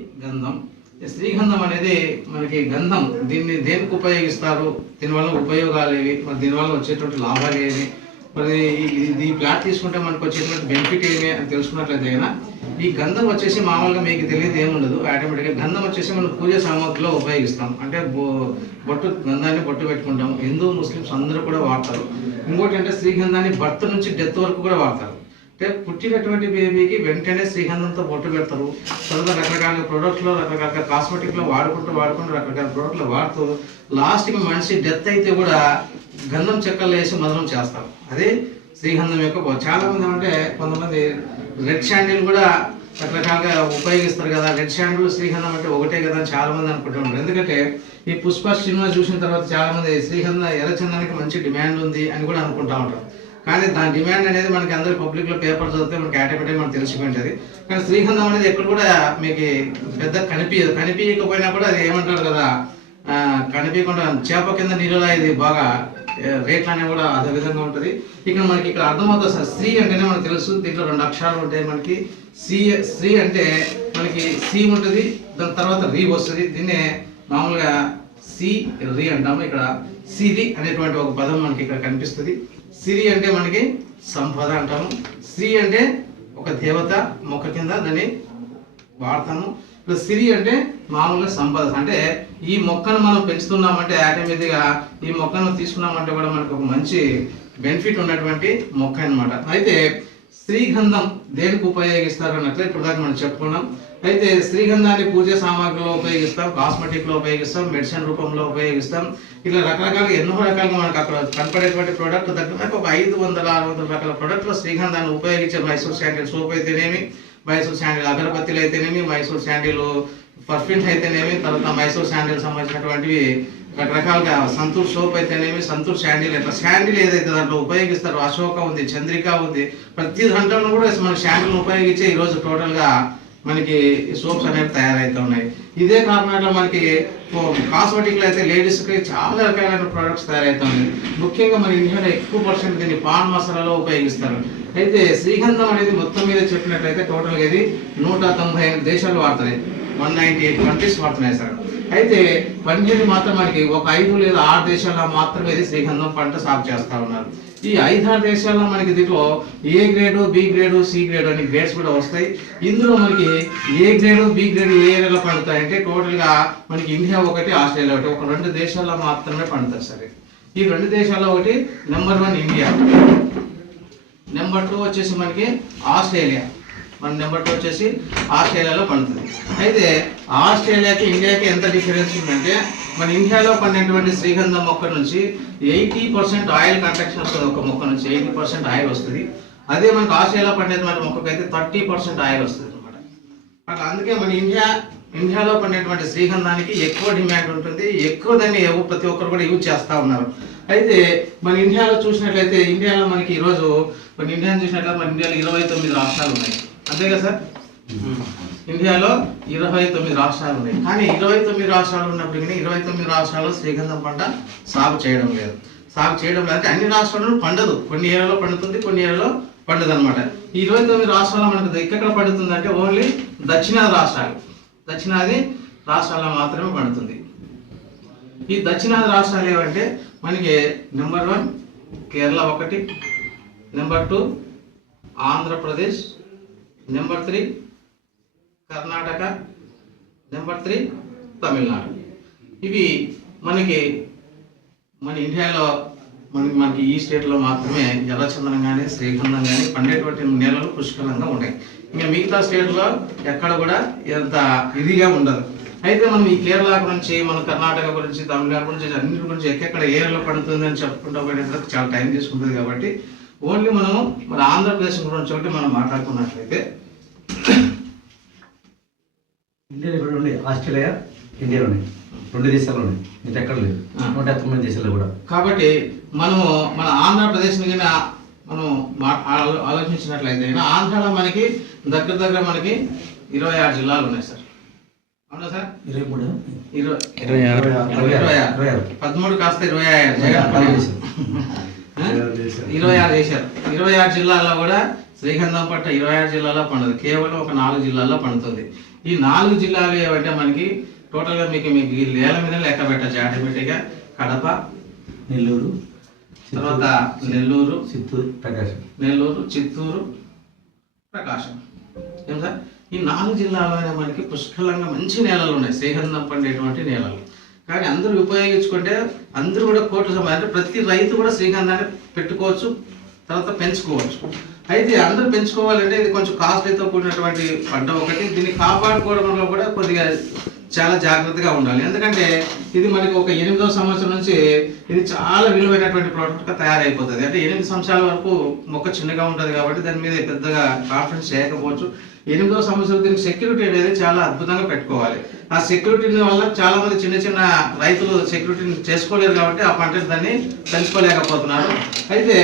శ్రీగంధం. శ్రీగంధం అనేది మనకి గంధం, దీన్ని దేనికి ఉపయోగిస్తారు, దీనివల్ల ఉపయోగాలు ఏవి, మరి దీనివల్ల వచ్చేటువంటి లాభాలు ఏవి, మరి ఈ ప్లాట్ తీసుకుంటే మనకు వచ్చేటువంటి బెనిఫిట్ ఏమి అని తెలుసుకున్నట్లయితే అయినా ఈ గంధం వచ్చేసి మామూలుగా మీకు తెలియదు ఏముండదు. ఆటోమేటిక్గా గంధం వచ్చేసి మనం పూజ సామాగ్రిలో ఉపయోగిస్తాం. అంటే గంధాన్ని బొట్టు పెట్టుకుంటాం. హిందూ ముస్లిమ్స్ అందరూ కూడా వాడతారు. ఇంకోటి అంటే శ్రీగంధాన్ని బర్త్ నుంచి డెత్ వరకు కూడా వాడతారు. అంటే పుట్టినటువంటి బేబీకి వెంటనే శ్రీగంధంతో బొట్టు పెడతారు. తర్వాత రకరకాల ప్రొడక్ట్లో రకరకాల కాస్మెటిక్లో వాడుకుంటూ రకరకాల ప్రొడక్ట్లు వాడుతూ లాస్ట్కి మనిషి డెత్ అయితే కూడా గంధం చెక్కలు వేసి మదనం చేస్తారు. అదే శ్రీగంధం యొక్క చాలా మంది అంటే కొంతమంది రెడ్ శాండిల్ కూడా రకరకాలుగా ఉపయోగిస్తారు కదా. రెడ్ శాండిల్ శ్రీగంధం అంటే ఒకటే కదా అని చాలా మంది అనుకుంటున్నారు. ఎందుకంటే ఈ పుష్ప సినిమా చూసిన తర్వాత చాలా మంది శ్రీగంధం ఎర్రచందానికి మంచి డిమాండ్ ఉంది అని కూడా అనుకుంటా ఉంటారు. కానీ దాని డిమాండ్ అనేది మనకి అందరూ పబ్లిక్లో పేపర్ చదివితే మనకి ఆటోమేటిక్ మనకు తెలిసిపోయింటుంది. కానీ శ్రీగంధం అనేది ఎక్కడ కూడా మీకు పెద్ద కనిపించకపోయినా కూడా అది ఏమంటారు కదా, కనిపించకుండా చేప కింద నీళ్ళలా ఇది బాగా రేట్లు అనేవి కూడా అదే విధంగా ఉంటుంది. మనకి ఇక్కడ అర్థమవుతుంది సార్. శ్రీ అంటేనే మనకు తెలుసు, దీంట్లో 2 అక్షరాలు ఉంటాయి మనకి. శ్రీ అంటే మనకి సి ఉంటుంది, దాని తర్వాత రీ వస్తుంది. దీన్నే మామూలుగా సి రీ అంటాము. ఇక్కడ సిరి అనేటువంటి ఒక పదం మనకి ఇక్కడ కనిపిస్తుంది. సిరి అంటే మనకి సంపద అంటాము. శ్రీ అంటే ఒక దేవత మొక్క కింద దాన్ని వాడతాము. ప్లస్ సిరి అంటే మామూలుగా సంపద. అంటే ఈ మొక్కను మనం పెంచుతున్నామంటే ఆటోమేటిక్గా ఈ మొక్కను తీసుకున్నామంటే కూడా మనకు ఒక మంచి బెనిఫిట్ ఉన్నటువంటి మొక్క అన్నమాట. అయితే శ్రీగంధం దేనికి ఉపయోగిస్తారు అన్నట్లు ఇప్పుడు దాకా మనం చెప్పుకున్నాం. అయితే శ్రీగంధాన్ని పూజ సామాగ్రిలో ఉపయోగిస్తాం, కాస్మెటిక్లో ఉపయోగిస్తాం, మెడిసిన్ రూపంలో ఉపయోగిస్తాం. ఇలా రకరకాలుగా ఎన్నో రకాలుగా మనకు అక్కడ కనపడేటువంటి ప్రోడక్ట్ దగ్గర ఒక 500-600 రకాల ప్రోడక్ట్లో శ్రీగంధాన్ని ఉపయోగించే మైసూర్ శాండిల్ సోప్ అయితేనేమి, మైసూర్ శాండిల్ అగరబత్తీలు అయితేనేమి, మైసూర్ శాండిల్ పర్ఫ్యూమ్స్ అయితేనేమి, తర్వాత మైసూర్ శాండిల్ సంబంధించినటువంటివి రకరకాలుగా సంతూర్ సోప్ అయితేనేమి, సంతూర్ శాండిల్, ఇట్లా శాండిల్ ఏదైతే దాంట్లో ఉపయోగిస్తారో అశోక ఉంది, చంద్రిక ఉంది, ప్రతి దాంట్లో కూడా మన శాండిల్ ఉపయోగించి ఈరోజు టోటల్గా మనకి సోప్స్ అనేవి తయారవుతూ ఉన్నాయి. ఇదే కాకుండా మనకి కాస్మెటిక్లో అయితే లేడీస్కి చాలా రకాలైన ప్రోడక్ట్స్ తయారవుతూ ఉన్నాయి. ముఖ్యంగా మన ఇండియాలో ఎక్కువ పర్సెంట్ దీన్ని పాన్ మసాలాలో ఉపయోగిస్తారు. అయితే శ్రీగంధం అనేది మొత్తం మీద చెప్పినట్లయితే టోటల్గా ఇది 195 దేశాలు వాడుతున్నాయి, 198 కంట్రీస్ వాడుతున్నాయి సార్. అయితే పంజేది మాత్రం మనకి ఒక 5 లేదా 6 దేశాల్లో మాత్రమే ఇది శ్రీగంధం పంట సాగు చేస్తూ ఉన్నారు. ఈ 5-6 దేశాల్లో మనకి దీంట్లో A grade, B grade, C grade అని గ్రేడ్స్ కూడా వస్తాయి. ఇందులో మనకి ఏ గ్రేడు, బి గ్రేడు ఏ ఏరియాలో పండుతాయంటే టోటల్గా మనకి ఇండియా ఒకటి, ఆస్ట్రేలియా ఒకటి, ఒక 2 దేశాల్లో మాత్రమే పండుతాయి సరే. ఈ 2 దేశాల్లో ఒకటి నెంబర్ 1 ఇండియా, నెంబర్ 2 వచ్చేసి మనకి ఆస్ట్రేలియా, మన నెంబర్ 2 వచ్చేసి ఆస్ట్రేలియాలో పండుతుంది. అయితే ఆస్ట్రేలియాకి ఇండియాకి ఎంత డిఫరెన్స్ ఉందంటే మన ఇండియాలో పండినటువంటి శ్రీగంధం మొక్క నుంచి 80% ఆయిల్ కంటెక్షన్ వస్తుంది. ఒక మొక్క నుంచి 80% ఆయిల్ వస్తుంది. అదే మనకు ఆస్ట్రేలియాలో పండినటువంటి మొక్కకైతే 30% ఆయిల్ వస్తుంది అనమాట. అట్లా అందుకే మన ఇండియాలో పండినటువంటి శ్రీగంధానికి ఎక్కువ డిమాండ్ ఉంటుంది. ఎక్కువ దాన్ని ప్రతి ఒక్కరు కూడా యూజ్ చేస్తూ ఉన్నారు. అయితే మన ఇండియాలో చూసినట్లయితే ఇండియాలో మనకి ఈరోజు మన ఇండియాను చూసినట్లయితే మన ఇండియాలో 29 రాష్ట్రాలు ఉన్నాయి. అంతే కదా సార్? ఇండియాలో 29 రాష్ట్రాలు ఉన్నాయి. కానీ 29 రాష్ట్రాలు ఉన్నప్పటికీ 29 రాష్ట్రాల్లో శ్రీగంధం పంట సాగు చేయడం లేదు. అంటే అన్ని రాష్ట్రాల్లో పండదు. కొన్ని ఏరియాలో పండుతుంది, కొన్ని ఏరియాలో పండదు అనమాట. ఈ 29 రాష్ట్రాల్లో మనకు ఎక్కడ పండుతుంది అంటే ఓన్లీ దక్షిణాది రాష్ట్రాల్లో మాత్రమే పండుతుంది. ఈ దక్షిణాది రాష్ట్రాలు ఏమంటే మనకి నెంబర్ 1 కేరళ ఒకటి, number 2 Andhra Pradesh, number 3 Karnataka, number 3 Tamil Nadu. ఇవి మనకి మన ఇండియాలో మనకి ఈ స్టేట్లో మాత్రమే ఎర్రచందనం కానీ శ్రీగంధం కానీ పండేటువంటి నేలలు పుష్కలంగా ఉన్నాయి. ఇంకా మిగతా స్టేట్లో ఎక్కడ కూడా ఎంత ఇదిగా ఉండదు. అయితే మనం ఈ కేరళ గురించి, మన కర్ణాటక గురించి, తమిళనాడు గురించి, అన్నిటి గురించి ఎక్కడ ఏరియాలో పడుతుంది అని చెప్పుకుంటూ పోయేందుకు చాలా టైం తీసుకుంటుంది. కాబట్టి ఓన్లీ మనము మన ఆంధ్రప్రదేశ్ గురించి ఒకటి మనం మాట్లాడుకున్నట్లయితే ఇండియా ఇప్పుడు ఉన్నాయి, ఆస్ట్రేలియా, ఇండియాలో ఉన్నాయి, 2 దేశాలు ఉన్నాయి, ఇది ఎక్కడ లేదు, 179 దేశాలు కూడా. కాబట్టి మనము మన ఆంధ్రప్రదేశ్ని కానీ మనం ఆలోచించినట్లయితే ఆంధ్రాలో మనకి దగ్గర మనకి 26 జిల్లాలు ఉన్నాయి సార్. అవునా సార్? 23, 13 కాస్త 26 26 చేశారు. 26 జిల్లాల్లో కూడా శ్రీగంధం పంట 26 జిల్లాలో పండుతుంది. కేవలం ఒక 4 జిల్లాల్లో పండుతుంది. ఈ 4 జిల్లాలు ఏమంటే మనకి టోటల్గా మీకు ఈ నేల మీద లెక్క పెట్టచ్చు ఆటోమేటిక్గా. కడప, నెల్లూరు, తర్వాత నెల్లూరు, చిత్తూరు, ప్రకాశం. నెల్లూరు, చిత్తూరు, ప్రకాశం. ఏం సార్, ఈ 4 జిల్లాలోనే మనకి పుష్కలంగా మంచి నేలలు ఉన్నాయి, శ్రీగంధం పండేటువంటి నేలలు. కానీ అందరూ ఉపయోగించుకుంటే అందరూ కూడా కోట్ల సంపాదన, అంటే ప్రతి రైతు కూడా శ్రీగంధాన్ని పెట్టుకోవచ్చు, తర్వాత పెంచుకోవచ్చు. అయితే అందరూ పెంచుకోవాలంటే ఇది కొంచెం కాస్ట్లీతో కూడినటువంటి పంట ఒకటి. దీన్ని కాపాడుకోవడంలో కూడా కొద్దిగా చాలా జాగ్రత్తగా ఉండాలి. ఎందుకంటే ఇది మనకి ఒక 8వ సంవత్సరం నుంచి ఇది చాలా విలువైనటువంటి ప్రోడక్ట్గా తయారైపోతుంది. అంటే 8 సంవత్సరాల వరకు మొక్క చిన్నగా ఉంటుంది కాబట్టి దాని మీద పెద్దగా కాన్ఫిడెన్స్ చేయకపోవచ్చు. 8వ సంవత్సరం దీనికి సెక్యూరిటీ అనేది చాలా అద్భుతంగా పెట్టుకోవాలి. ఆ సెక్యూరిటీ వల్ల చాలా మంది చిన్న చిన్న రైతులు సెక్యూరిటీని చేసుకోలేరు కాబట్టి ఆ పంటని దాన్ని పెంచుకోలేకపోతున్నారు. అయితే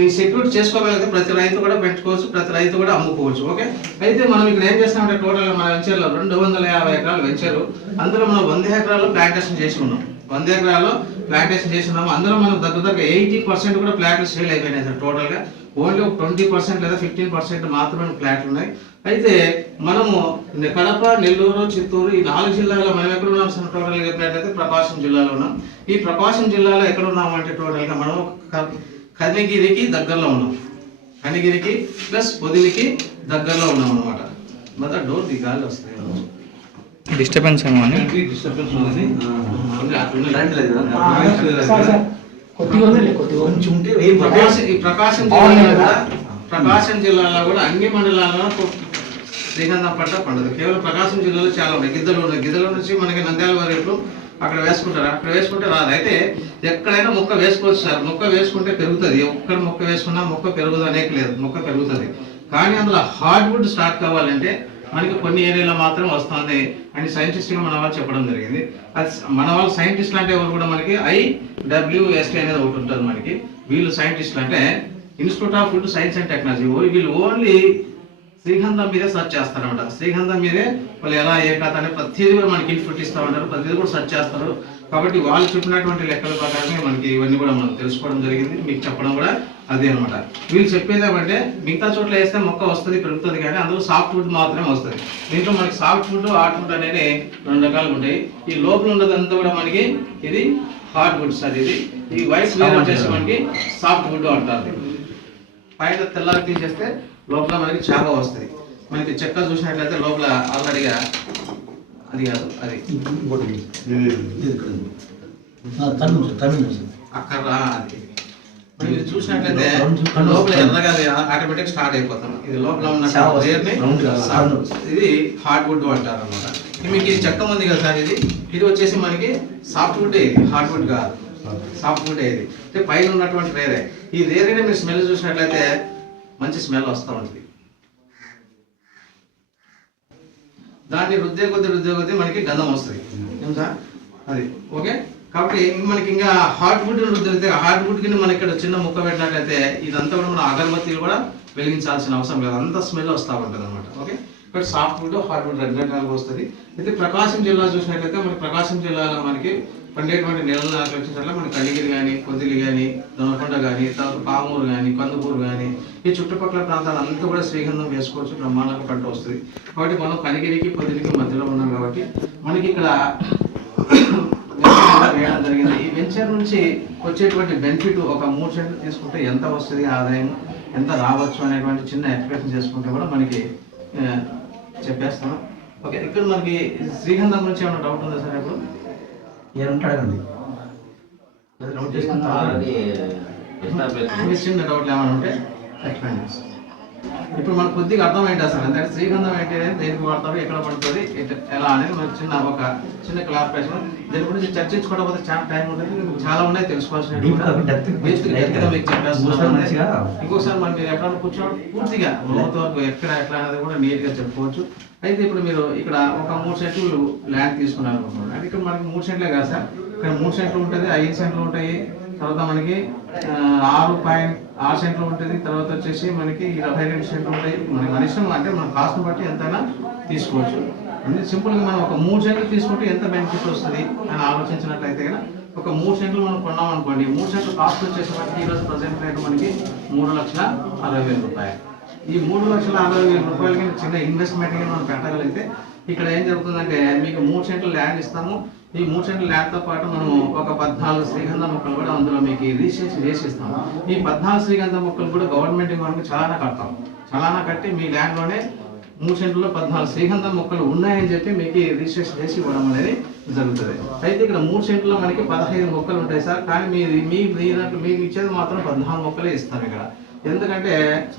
ఈ సెక్యూరిటీ చేసుకోగలిగితే ప్రతి రైతు కూడా పెంచుకోవచ్చు, ప్రతి రైతు కూడా అమ్ముకోవచ్చు. ఓకే, అయితే మనం ఇక్కడ ఏం చేస్తామంటే టోటల్గా మన వెంచర్లో 250 ఎకరాలు వెంచరు, అందులో మనం 100 ఎకరాల్లో ప్లాంటేషన్ చేసి ఉన్నాం. 100 ఎకరాల్లో ప్లాంటేషన్ చేసి ఉన్నాము. అందులో మనం దగ్గర 80% కూడా ప్లాట్లు సేల్ అయిపోయినాయి సార్. టోటల్గా ఓన్లీ 20% లేదా 15% మాత్రమే ప్లాట్లు ఉన్నాయి. అయితే మనము కడప, నెల్లూరు, చిత్తూరు ఈ 4 జిల్లాలో మనం ఎక్కడ ఉన్నాం సార్? టోటల్గా చెప్పినట్లయితే ప్రకాశం జిల్లాలో ఉన్నాం. ఈ ప్రకాశం జిల్లాలో ఎక్కడ ఉన్నాము అంటే టోటల్గా మనం కనిగిరికి దగ్గరలో ఉన్నాం. కనిగిరికి ప్లస్ పొదిలికి దగ్గరలో ఉన్నాం అనమాట. మొదట డోర్ గాలి వస్తుంది, డిస్టర్బెన్స్ ఏమో అని. డిస్టర్బెన్స్ ఉంది. ఈ ప్రకాశం జిల్లాలో కూడా అన్ని మండలాల్లో శ్రీగంధం పంట పండదు. కేవలం ప్రకాశం జిల్లాలో చాలా ఉన్నాయి. గిద్దలు ఉన్నాయి. గిద్దల నుంచి మనకి నంద్యాల వరకు అక్కడ వేసుకుంటారు. అక్కడ వేసుకుంటే రాదు. అయితే ఎక్కడైనా మొక్క వేసుకోవచ్చు సార్. మొక్క వేసుకుంటే పెరుగుతుంది. ఒక్కడ మొక్క వేసుకున్నా మొక్క పెరుగుదు అనేక లేదు, మొక్క పెరుగుతుంది. కానీ అందులో హార్డ్వుడ్ స్టార్ట్ కావాలంటే మనకి కొన్ని ఏరియాలో మాత్రం వస్తుంది అని సైంటిస్ట్గా మన వాళ్ళు చెప్పడం జరిగింది. అది మన వాళ్ళు సైంటిస్టులు అంటే ఎవరు కూడా మనకి IWST అనేది ఒకటి ఉంటుంది మనకి. వీళ్ళు సైంటిస్టులు అంటే institute of food science and technology. వీళ్ళు ఓన్లీ శ్రీగంధం మీదే సర్చ్ చేస్తారన్నమాట. శ్రీగంధం మీదే వాళ్ళు ఎలా ఏ కథ అని ప్రతిదీ కూడా మనకి ఇన్పుట్ ఇస్తూ ఉంటారు, ప్రతిదీ కూడా సర్చ్ చేస్తారు. కాబట్టి వాళ్ళు చెప్పినటువంటి లెక్కల ప్రకారమే మనకి ఇవన్నీ కూడా మనం తెలుసుకోవడం జరిగింది, మీకు చెప్పడం కూడా అదే అనమాట. వీళ్ళు చెప్పేది ఏమంటే మిగతా చోట్ల వేస్తే మొక్క వస్తుంది, పెరుగుతుంది, కానీ అందులో సాఫ్ట్ వుడ్ మాత్రమే వస్తుంది. దీంట్లో మనకి సాఫ్ట్ వుడ్, హార్డ్ వుడ్ అనేది 2 రకాలుగా ఉంటాయి. ఈ లోపల ఉన్నదంతా కూడా మనకి ఇది హార్డ్ వుడ్ సార్. ఇది ఈ వైట్ లేయర్ వచ్చేసి మనకి సాఫ్ట్ వుడ్ అంటారు. పైన తెల్లారి తీసేస్తే లోపల మనకి చాగా వస్తుంది. మనకి చెక్క చూసినట్లయితే లోపల ఆల్రెడీగా అది కాదు, అది అక్కడ అది మనం ఇది చూసినట్లయితే లోపల ఎర్రగా అది ఆటోమేటిక్ స్టార్ట్ అయిపోతాం. ఇది లోపల ఉన్న ఇది హార్డ్ వుడ్ అంటారు అనమాట. మీకు ఈ చెక్క ఉంది కదా సార్, ఇది వచ్చేసి మనకి సాఫ్ట్ వుడ్, ఇది హార్డ్ వుడ్ కాదు, సాఫ్ట్ వుడ్. ఇది అంటే పైన ఉన్నటువంటి రేరే. ఈ రేరేనే మీరు స్మెల్ చూసినట్లయితే మంచి స్మెల్ వస్తూ ఉంటుంది. దాన్ని రుద్దే కొద్ది మనకి గంధం వస్తుంది. ఏం సార్ అది ఓకే. కాబట్టి మనకి ఇంకా హార్డ్ వుడ్ రుద్దితే హార్డ్ వుడ్ కింద మనకి ఇక్కడ చిన్న ముక్క పెట్టినట్లయితే ఇదంతా కూడా మన అగరబత్తీలు కూడా వెలిగించాల్సిన అవసరం లేదు, అంత స్మెల్ వస్తూ ఉంటుంది అనమాట. ఓకే, ఇక్కడ సాఫ్ట్ వుడ్, హార్డ్ వుడ్ 2 రకాలుగా వస్తుంది. అయితే ప్రకాశం జిల్లా చూసినట్లయితే మన ప్రకాశం జిల్లాలో మనకి పండేటువంటి నెలలు ఆలోచించాల మనకి కనిగిరి కానీ, పొదిలి కానీ, దొనకొండ కానీ, తర్వాత పామూరు కానీ, కందుకూరు కానీ ఈ చుట్టుపక్కల ప్రాంతాలంతా కూడా శ్రీగంధం వేసుకోవచ్చు, బ్రహ్మాండంగా పంట వస్తుంది. కాబట్టి మనం కనిగిరికి, పొదిలికి మధ్యలో ఉన్నాం కాబట్టి మనకి ఇక్కడ వేయడం జరిగింది. ఈ వెంచర్ నుంచి వచ్చేటువంటి బెనిఫిట్ ఒక 3 సెంట్లు తీసుకుంటే ఎంత వస్తుంది ఆదాయం, ఎంత రావచ్చు అనేటువంటి చిన్న ఎక్స్ప్రెషన్ చేసుకుంటే కూడా మనకి చెప్పేస్తాను. ఓకే, ఇక్కడ మనకి శ్రీగంధం గురించి ఏమైనా డౌట్ ఉందా సార్? ఇప్పుడు ఏమంటాడండి చిన్న డౌట్లు ఏమైనా ఉంటే ఎక్స్ప్లెయిన్ చేస్తాను. ఇప్పుడు మనకు కొద్దిగా అర్థమైంది అసలు అంటే శ్రీగంధం ఏంటి, దేనికి వాడతారు, ఎక్కడ పడుతుంది, ఎలా అనేది మనకు చిన్న క్లారిఫికేషన్. దీని గురించి చర్చించుకోవడం చాలా టైం ఉంటుంది, చాలా ఉన్నాయి తెలుసుకోవాల్సిన. ఇంకోసారి మనం మీరు ఎక్కడ కూర్చోవడం పూర్తిగా లోతు వరకు ఎక్కడ ఎట్లా అనేది కూడా నీట్గా చెప్పుకోవచ్చు. అయితే ఇప్పుడు మీరు ఇక్కడ ఒక 3 సెంట్లు ల్యాండ్ తీసుకున్నారు అనుకుంటున్నారు. అంటే ఇక్కడ మనకి 3 సెంట్లే కాదు సార్, ఇక్కడ 3 సెంట్లు ఉంటుంది, 5 సెంట్లు ఉంటాయి, తర్వాత మనకి 6 సెంట్లు ఉంటుంది, తర్వాత వచ్చేసి మనకి 22 సెంట్లు ఉంటాయి. మనకి కనిష్టం అంటే మన కాస్ట్ని బట్టి ఎంతైనా తీసుకోవచ్చు. అంటే సింపుల్గా మనం ఒక 3 సెంట్లు తీసుకుంటే ఎంత బెనిఫిట్ వస్తుంది అని ఆలోచించినట్లయితే కదా ఒక 3 సెంట్లు మనం కొన్నాం అనుకోండి, 3 సెంట్లు కాస్ట్ వచ్చేసి మనకి ఈరోజు ప్రజెంట్ రేట్ మనకి 3,60,60,000 రూపాయలు. ఈ 3,60,60,000 రూపాయలకి చిన్న ఇన్వెస్ట్మెంట్గా మనం పెట్టగలిగితే ఇక్కడ ఏం జరుగుతుందంటే మీకు 3 సెంట్లు ల్యాండ్ ఇస్తాము. ఈ 3 సెంట్ల ల్యాండ్తో పాటు మనం ఒక 14 శ్రీగంధ మొక్కలు కూడా అందులో మీకు రిజిస్ట్రేషన్ చేసి ఇస్తాము. ఈ 14 శ్రీగంధ మొక్కలు కూడా గవర్నమెంట్ మనకు చలానా కడతాం. చలానా కట్టి మీ ల్యాండ్లోనే 3 సెంట్లో 14 శ్రీగంధ మొక్కలు ఉన్నాయని చెప్పి మీకు రిజిస్ట్రేషన్ చేసి ఇవ్వడం అనేది జరుగుతుంది. అయితే ఇక్కడ 3 సెంట్లో మనకి 15 మొక్కలు ఉంటాయి సార్. కానీ మీకు ఇచ్చేది మాత్రం 14 మొక్కలే ఇస్తాం ఇక్కడ. ఎందుకంటే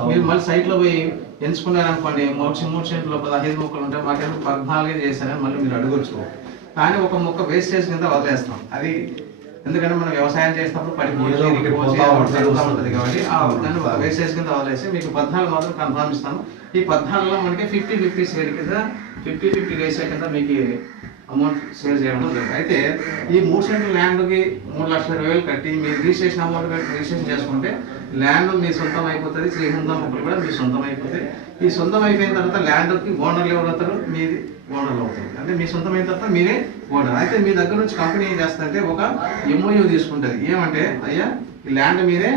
మీరు మళ్ళీ సైట్లో పోయి ఎంచుకున్నారనుకోండి, 3 సెంట్లో 15 మొక్కలు ఉంటాయి, మాకేమో 14 చేశారని మళ్ళీ మీరు అడగొచ్చు. కానీ ఒక మొక్క వేస్టేజ్ కింద వదిలేస్తాం. అది ఎందుకంటే మనం వ్యవసాయం చేసినప్పుడు ఉంటుంది కాబట్టి దాన్ని వేస్టేజ్ కింద వదిలేసి మీకు 14 మాత్రం కన్ఫర్మ్ ఇస్తాము. ఈ 14లో మనకి 50-50 షేర్ కింద 50-50 రేషియో కింద మీకు అమౌంట్ సేల్ చేయడం జరుగుతుంది. అయితే ఈ 3 సెంట్ల ల్యాండ్కి 3,20,000 కట్టి మీరు రిజిస్ట్రేషన్ అమౌంట్ కట్టి రిజిస్ట్రేషన్ చేసుకుంటే ల్యాండ్ మీ సొంతం అయిపోతుంది. శ్రీగంధ మొక్కలు కూడా మీ సొంతం అయిపోతాయి. ఈ సొంతం అయిపోయిన తర్వాత ల్యాండ్కి ఓనర్లు ఎవరు అవుతారు? మీది ఓనర్లు అవుతుంది. అంటే మీ సొంతం అయిన తర్వాత మీరే ఓనర్. అయితే మీ దగ్గర నుంచి కంపెనీ ఏం చేస్తుందంటే ఒక MOU తీసుకుంటుంది. ఏమంటే అయ్యా ఈ ల్యాండ్ మీరే,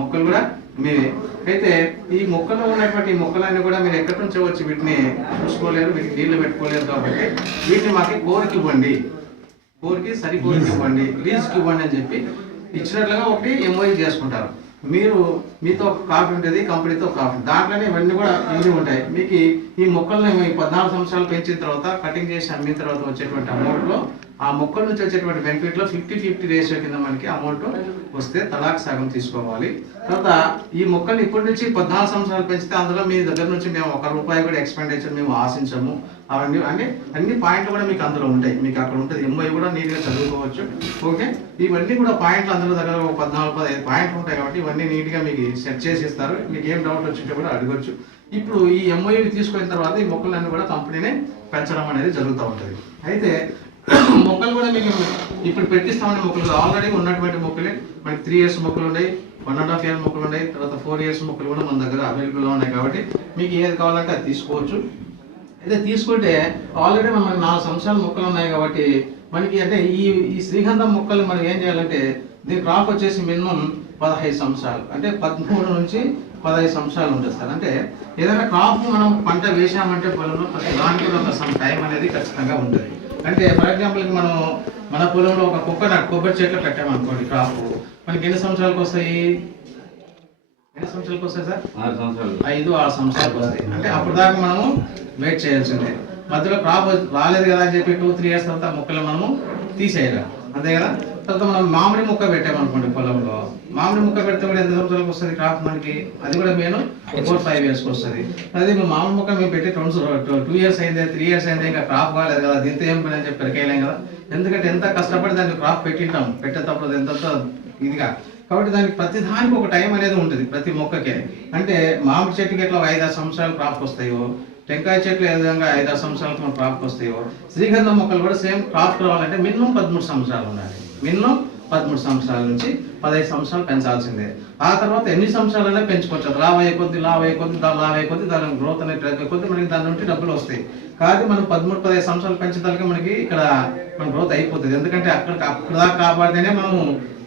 మొక్కలు కూడా మీరే. అయితే ఈ మొక్కలో ఉన్నటువంటి మొక్కలన్నీ కూడా మీరు ఎక్కడి నుంచో వచ్చి వీటిని చూసుకోలేరు, వీటికి నీళ్లు పెట్టుకోలేరు. కాబట్టి వీటిని మాకు కోరికి ఇవ్వండి, కోరికి సరికోరికి ఇవ్వండి, లీజ్కి ఇవ్వండి అని చెప్పి ఇచ్చినట్లుగా ఒకటి MOU చేసుకుంటారు. మీతో ఒక కాపీ ఉంటుంది, కంపెనీతో కాపీ. దాంట్లోనే ఇవన్నీ కూడా ఇవి ఉంటాయి. మీకు ఈ మొక్కల్ని 14 సంవత్సరాలు పెంచిన తర్వాత కటింగ్ చేసి అమ్మిన తర్వాత వచ్చేటువంటి అమౌంట్లో ఆ మొక్కల నుంచి వచ్చేటువంటి బెనిఫిట్లో 50-50 రేషియో కింద మనకి అమౌంట్ వస్తే తలాక్ సగం తీసుకోవాలి. తర్వాత ఈ మొక్కల్ని ఇప్పటి నుంచి 14 సంవత్సరాలు పెంచితే అందులో మీ దగ్గర నుంచి మేము ₹1 కూడా ఎక్స్పెండిచర్ మేము ఆశించము. అవన్నీ అన్ని పాయింట్లు కూడా మీకు అందులో ఉంటాయి. మీకు అక్కడ ఉంటుంది. MOU కూడా నీట్గా చదువుకోవచ్చు. ఓకే, ఇవన్నీ కూడా పాయింట్లు అందులో దగ్గర 14-15 పాయింట్లు ఉంటాయి. కాబట్టి ఇవన్నీ నీట్గా మీకు సెట్ చేసి ఇస్తారు. మీకు ఏం డౌట్ వచ్చింటే కూడా అడగొచ్చు. ఇప్పుడు ఈ MOU తీసుకున్న తర్వాత ఈ మొక్కలన్నీ కూడా కంపెనీనే పెంచడం అనేది జరుగుతూ ఉంటుంది. అయితే మొక్కలు కూడా మీకు ఇప్పుడు పెట్టిస్తామనే మొక్కలు ఆల్రెడీ ఉన్నటువంటి మొక్కలే. మనకి 3 ఇయర్స్ మొక్కలు ఉన్నాయి, 1.5 ఇయర్ మొక్కలు ఉన్నాయి, తర్వాత 4 ఇయర్స్ మొక్కలు కూడా మన దగ్గర అవైలబుల్గా ఉన్నాయి. కాబట్టి మీకు ఏది కావాలంటే అది తీసుకోవచ్చు. అయితే తీసుకుంటే ఆల్రెడీ మనకి 4 సంవత్సరాల మొక్కలు ఉన్నాయి. కాబట్టి మనకి అంటే ఈ శ్రీగంధం మొక్కలు మనం ఏం చేయాలంటే దీని క్రాప్ వచ్చేసి మినిమం 15 సంవత్సరాలు, అంటే 13 నుంచి 15 సంవత్సరాలు ఉంటుంది సార్. అంటే ఏదైనా క్రాప్ మనం పంట వేసామంటే పొలంలో దానికి కూడా ఒక సమ్ టైం అనేది ఖచ్చితంగా ఉంటుంది. అంటే ఫర్ ఎగ్జాంపుల్కి మనం మన పొలంలో ఒక కొబ్బరి చెట్లు పెట్టామనుకోండి, క్రాప్ మనకి ఎన్ని సంవత్సరాలకు వస్తాయి? ఎన్ని సంవత్సరాలకు వస్తాయి సార్? 5-6 సంవత్సరాలకు వస్తాయి. అంటే అప్పుడు దాకా మనము వెయిట్ చేయాల్సిందే. మధ్యలో క్రాప్ రాలేదు కదా అని చెప్పి 2-3 ఇయర్స్ తర్వాత మొక్కలు మనము తీసేయాలి, అంతే కదా. తర్వాత మనం మామిడి మొక్క పెట్టామనుకోండి పొలంలో, మామిడి మొక్క పెడితే కూడా ఎంత సంవత్సరాలకు వస్తుంది క్రాప్ మనకి? అది కూడా మేము 4-5 ఇయర్స్కి వస్తుంది. అదే మామిడి మొక్క మేము పెట్టి 2 ఇయర్స్ అయింది, 3 ఇయర్స్ అయింది, ఇంకా క్రాప్ కాలేదు కదా, దీంతో ఏం పని అని చెప్పి పెరికేయలేం కదా. ఎందుకంటే ఎంత కష్టపడి దాన్ని క్రాప్ పెట్టింటాం, పెట్టేటప్పుడు ఎంత ఇదిగా. కాబట్టి దానికి ప్రతి దానికి ఒక టైం అనేది ఉంటుంది ప్రతి మొక్కకి. అంటే మామిడి చెట్టుకి ఎట్లా 5-6 సంవత్సరాలు క్రాప్ వస్తాయో, టెంకాయ చెట్లు ఏ విధంగా 5-6 సంవత్సరాలకు మనం క్రాప్ వస్తాయో, శ్రీగంధం మొక్కలు కూడా సేమ్ క్రాప్ రావాలంటే మినిమం 13 సంవత్సరాలు ఉండాలి. మినిమం 13 సంవత్సరాల నుంచి 15 సంవత్సరాలు పెంచాల్సిందే. ఆ తర్వాత ఎన్ని సంవత్సరాలైనా పెంచుకోవచ్చు. లావ్ అయిపోద్ది దాని గ్రోత్ అనేది అయిపోద్ది, మనకి దాని నుంచి డబ్బులు వస్తాయి. కానీ మనం 13-15 సంవత్సరాలు పెంచడానికి మనకి ఇక్కడ మన గ్రోత్ అయిపోతుంది. ఎందుకంటే అక్కడ దాకా కాపాడితేనే మనం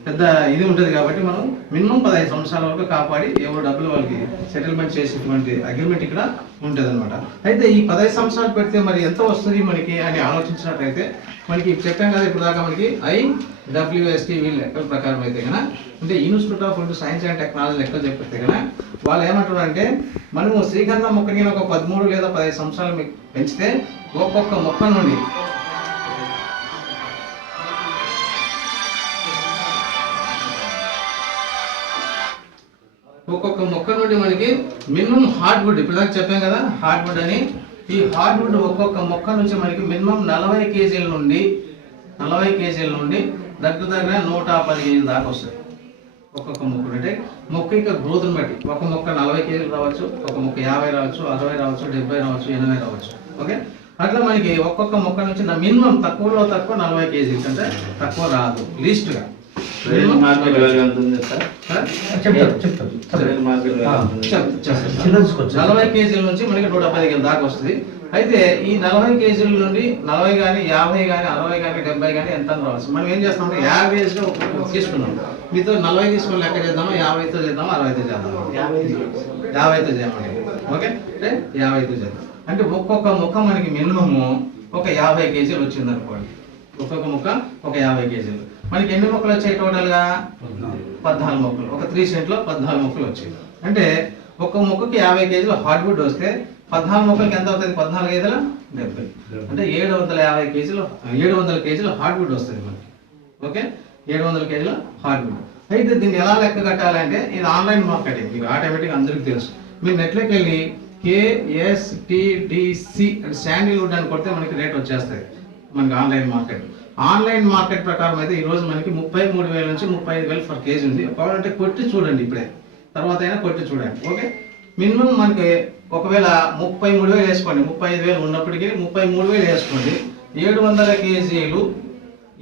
పెద్ద ఇది ఉంటుంది. కాబట్టి మనం మినిమం 15 సంవత్సరాల వరకు కాపాడి ఎవరు డబ్బులు వాళ్ళకి సెటిల్మెంట్ చేసేటువంటి అగ్రిమెంట్ ఇక్కడ ఉంటుంది అనమాట. అయితే ఈ 15 సంవత్సరాలు పెడితే మరి ఎంత వస్తుంది మనకి అని ఆలోచించినట్లయితే మనకి చెప్పాం కదా ఇప్పుడు దాకా మనకి IWSTV లెక్కల ప్రకారం అయితే కనుక, అంటే institute of food science and technology లెక్కలు చెప్పితే కనుక వాళ్ళు ఏమంటారు అంటే మనము శ్రీగంధం మొక్కకి ఒక 13 లేదా 15 సంవత్సరాలు మీకు పెంచితే ఒక్కొక్క మొక్క నుండి మనకి మినిమం హార్డ్వుడ్, ఇప్పుడు దాకా చెప్పాం కదా హార్డ్వుడ్ అని. ఈ హార్డ్వుడ్ ఒక్కొక్క మొక్క నుంచి మనకి మినిమం 40 కేజీల నుండి దగ్గర 110 కేజీల దాకా వస్తుంది ఒక్కొక్క మొక్క. అంటే మొక్క యొక్క గ్రోత్ని బట్టి ఒక మొక్క 40 కేజీలు రావచ్చు, ఒక మొక్క 50 రావచ్చు, 60 రావచ్చు, 70 రావచ్చు, 80 రావచ్చు. ఓకే, అట్లా మనకి ఒక్కొక్క మొక్క నుంచి మినిమం తక్కువలో తక్కువ 40 కేజీల కంటే తక్కువ రాదు లీస్ట్గా. 40 కేజీల నుంచి మనకి 110 కేజీల దాకా వస్తుంది. అయితే ఈ 40 కేజీల నుండి 40 కానీ 50 కానీ 60 కానీ 70 కానీ ఎంత రావచ్చు. మనం ఏం చేస్తామంటే యావరేజ్గా తీసుకున్నాం. మీతో 40 తీసుకుని లెక్క చేద్దామా, 50తో చేద్దామా, 60తో చేద్దామా? 50తో చేయమండి. ఓకే, అంటే 50తో చేద్దాం. అంటే ఒక్కొక్క ముక్క మనకి మినిమము ఒక 50 కేజీలు వచ్చింది అనుకోండి. ఒక్కొక్క ముక్క ఒక 50 కేజీలు. మనకి ఎన్ని మొక్కలు వచ్చాయి టోటల్గా? 14 మొక్కలు. ఒక 3 సెంట్లో 14 మొక్కలు వచ్చాయి. అంటే ఒక్క మొక్కకి 50 కేజీలు హార్డ్వుడ్ వస్తే 14 మొక్కలకి ఎంత అవుతుంది? 14 ఐదుల 70. అంటే 750 కేజీలు 700 కేజీలు హార్డ్వుడ్ వస్తుంది మనకి. ఓకే, 700 కేజీల హార్డ్వుడ్. అయితే దీన్ని ఎలా లెక్క కట్టాలంటే ఇది ఆన్లైన్ మార్కెటింగ్, మీకు ఆటోమేటిక్ అందరికీ తెలుసు. మీరు నెట్లోకి వెళ్ళి KSTDC అంటే శాండిల్వుడ్ అని కొడితే మనకి రేట్ వచ్చేస్తుంది మనకి ఆన్లైన్ మార్కెట్. ఆన్లైన్ మార్కెట్ ప్రకారం అయితే ఈరోజు మనకి 33,000 నుంచి 35,000 ఫర్ కేజీ ఉంది. కావాలంటే కొట్టి చూడండి, ఇప్పుడే తర్వాత అయినా కొట్టి చూడండి. ఓకే, మినిమం మనకి ఒకవేళ 33,000 వేసుకోండి, 35,000 ఉన్నప్పటికీ 33,000 వేసుకోండి. 700 కేజీలు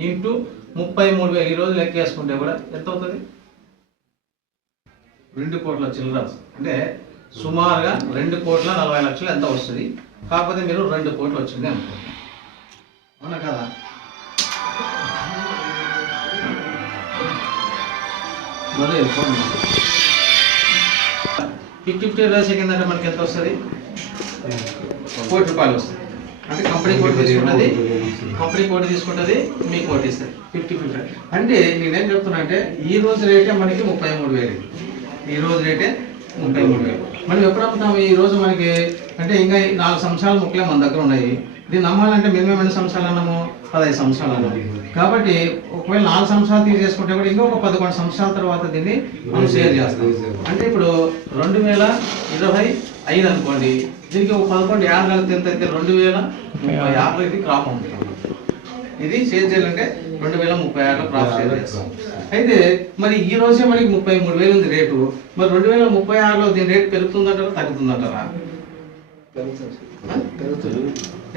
ఇంటూ 33,000 ఈరోజు లెక్క వేసుకుంటే కూడా ఎంత అవుతుంది? 2 కోట్ల చిల్లర. అంటే సుమారుగా 2,40,00,000 ఎంత వస్తుంది. కాకపోతే మీరు 2 కోట్లు వచ్చింది అనుకోండి, అవునా కదా? మొదలు 50 రాసే కింద మనకి ఎంత వస్తుంది? 1 కోటి రూపాయలు వస్తుంది. అంటే కంపెనీ కోటి తీసుకుంటుంది, మీకు కోటి ఇస్తుంది. 50-50. అంటే నేనేం చెప్తున్నా అంటే ఈ రోజు రేటే మనకి 33,000. ఈ రోజు రేటే 33,000. మనం ఎప్పుడు అమ్ముతాము? ఈ రోజు మనకి అంటే ఇంకా 4 సంవత్సరాల మొక్కలే మన దగ్గర ఉన్నాయి. దీన్ని నమ్మాలంటే మినిమం ఎన్ని సంవత్సరాలు అన్నాము? 15 సంవత్సరాలు అన్నాము. కాబట్టి ఒకవేళ 4 సంవత్సరాలు తీసేసుకుంటే కూడా ఇంకొక 11 సంవత్సరాల తర్వాత దీన్ని మనం షేర్ చేస్తాం. అంటే ఇప్పుడు 2025 అనుకోండి, దీనికి ఒక 11 ఏళ్ళ కలిపి ఎంత అయితే 2036 ఇది క్రాప్ ఉంటుంది. ఇది షేర్ చేయాలంటే 2036 క్రాప్ షేర్ చేస్తాం. అయితే మరి ఈ రోజే మనకి 33,000 ఉంది రేటు. మరి 2036లో దీని రేటు పెరుగుతుందంటారా తగ్గుతుందంటారా?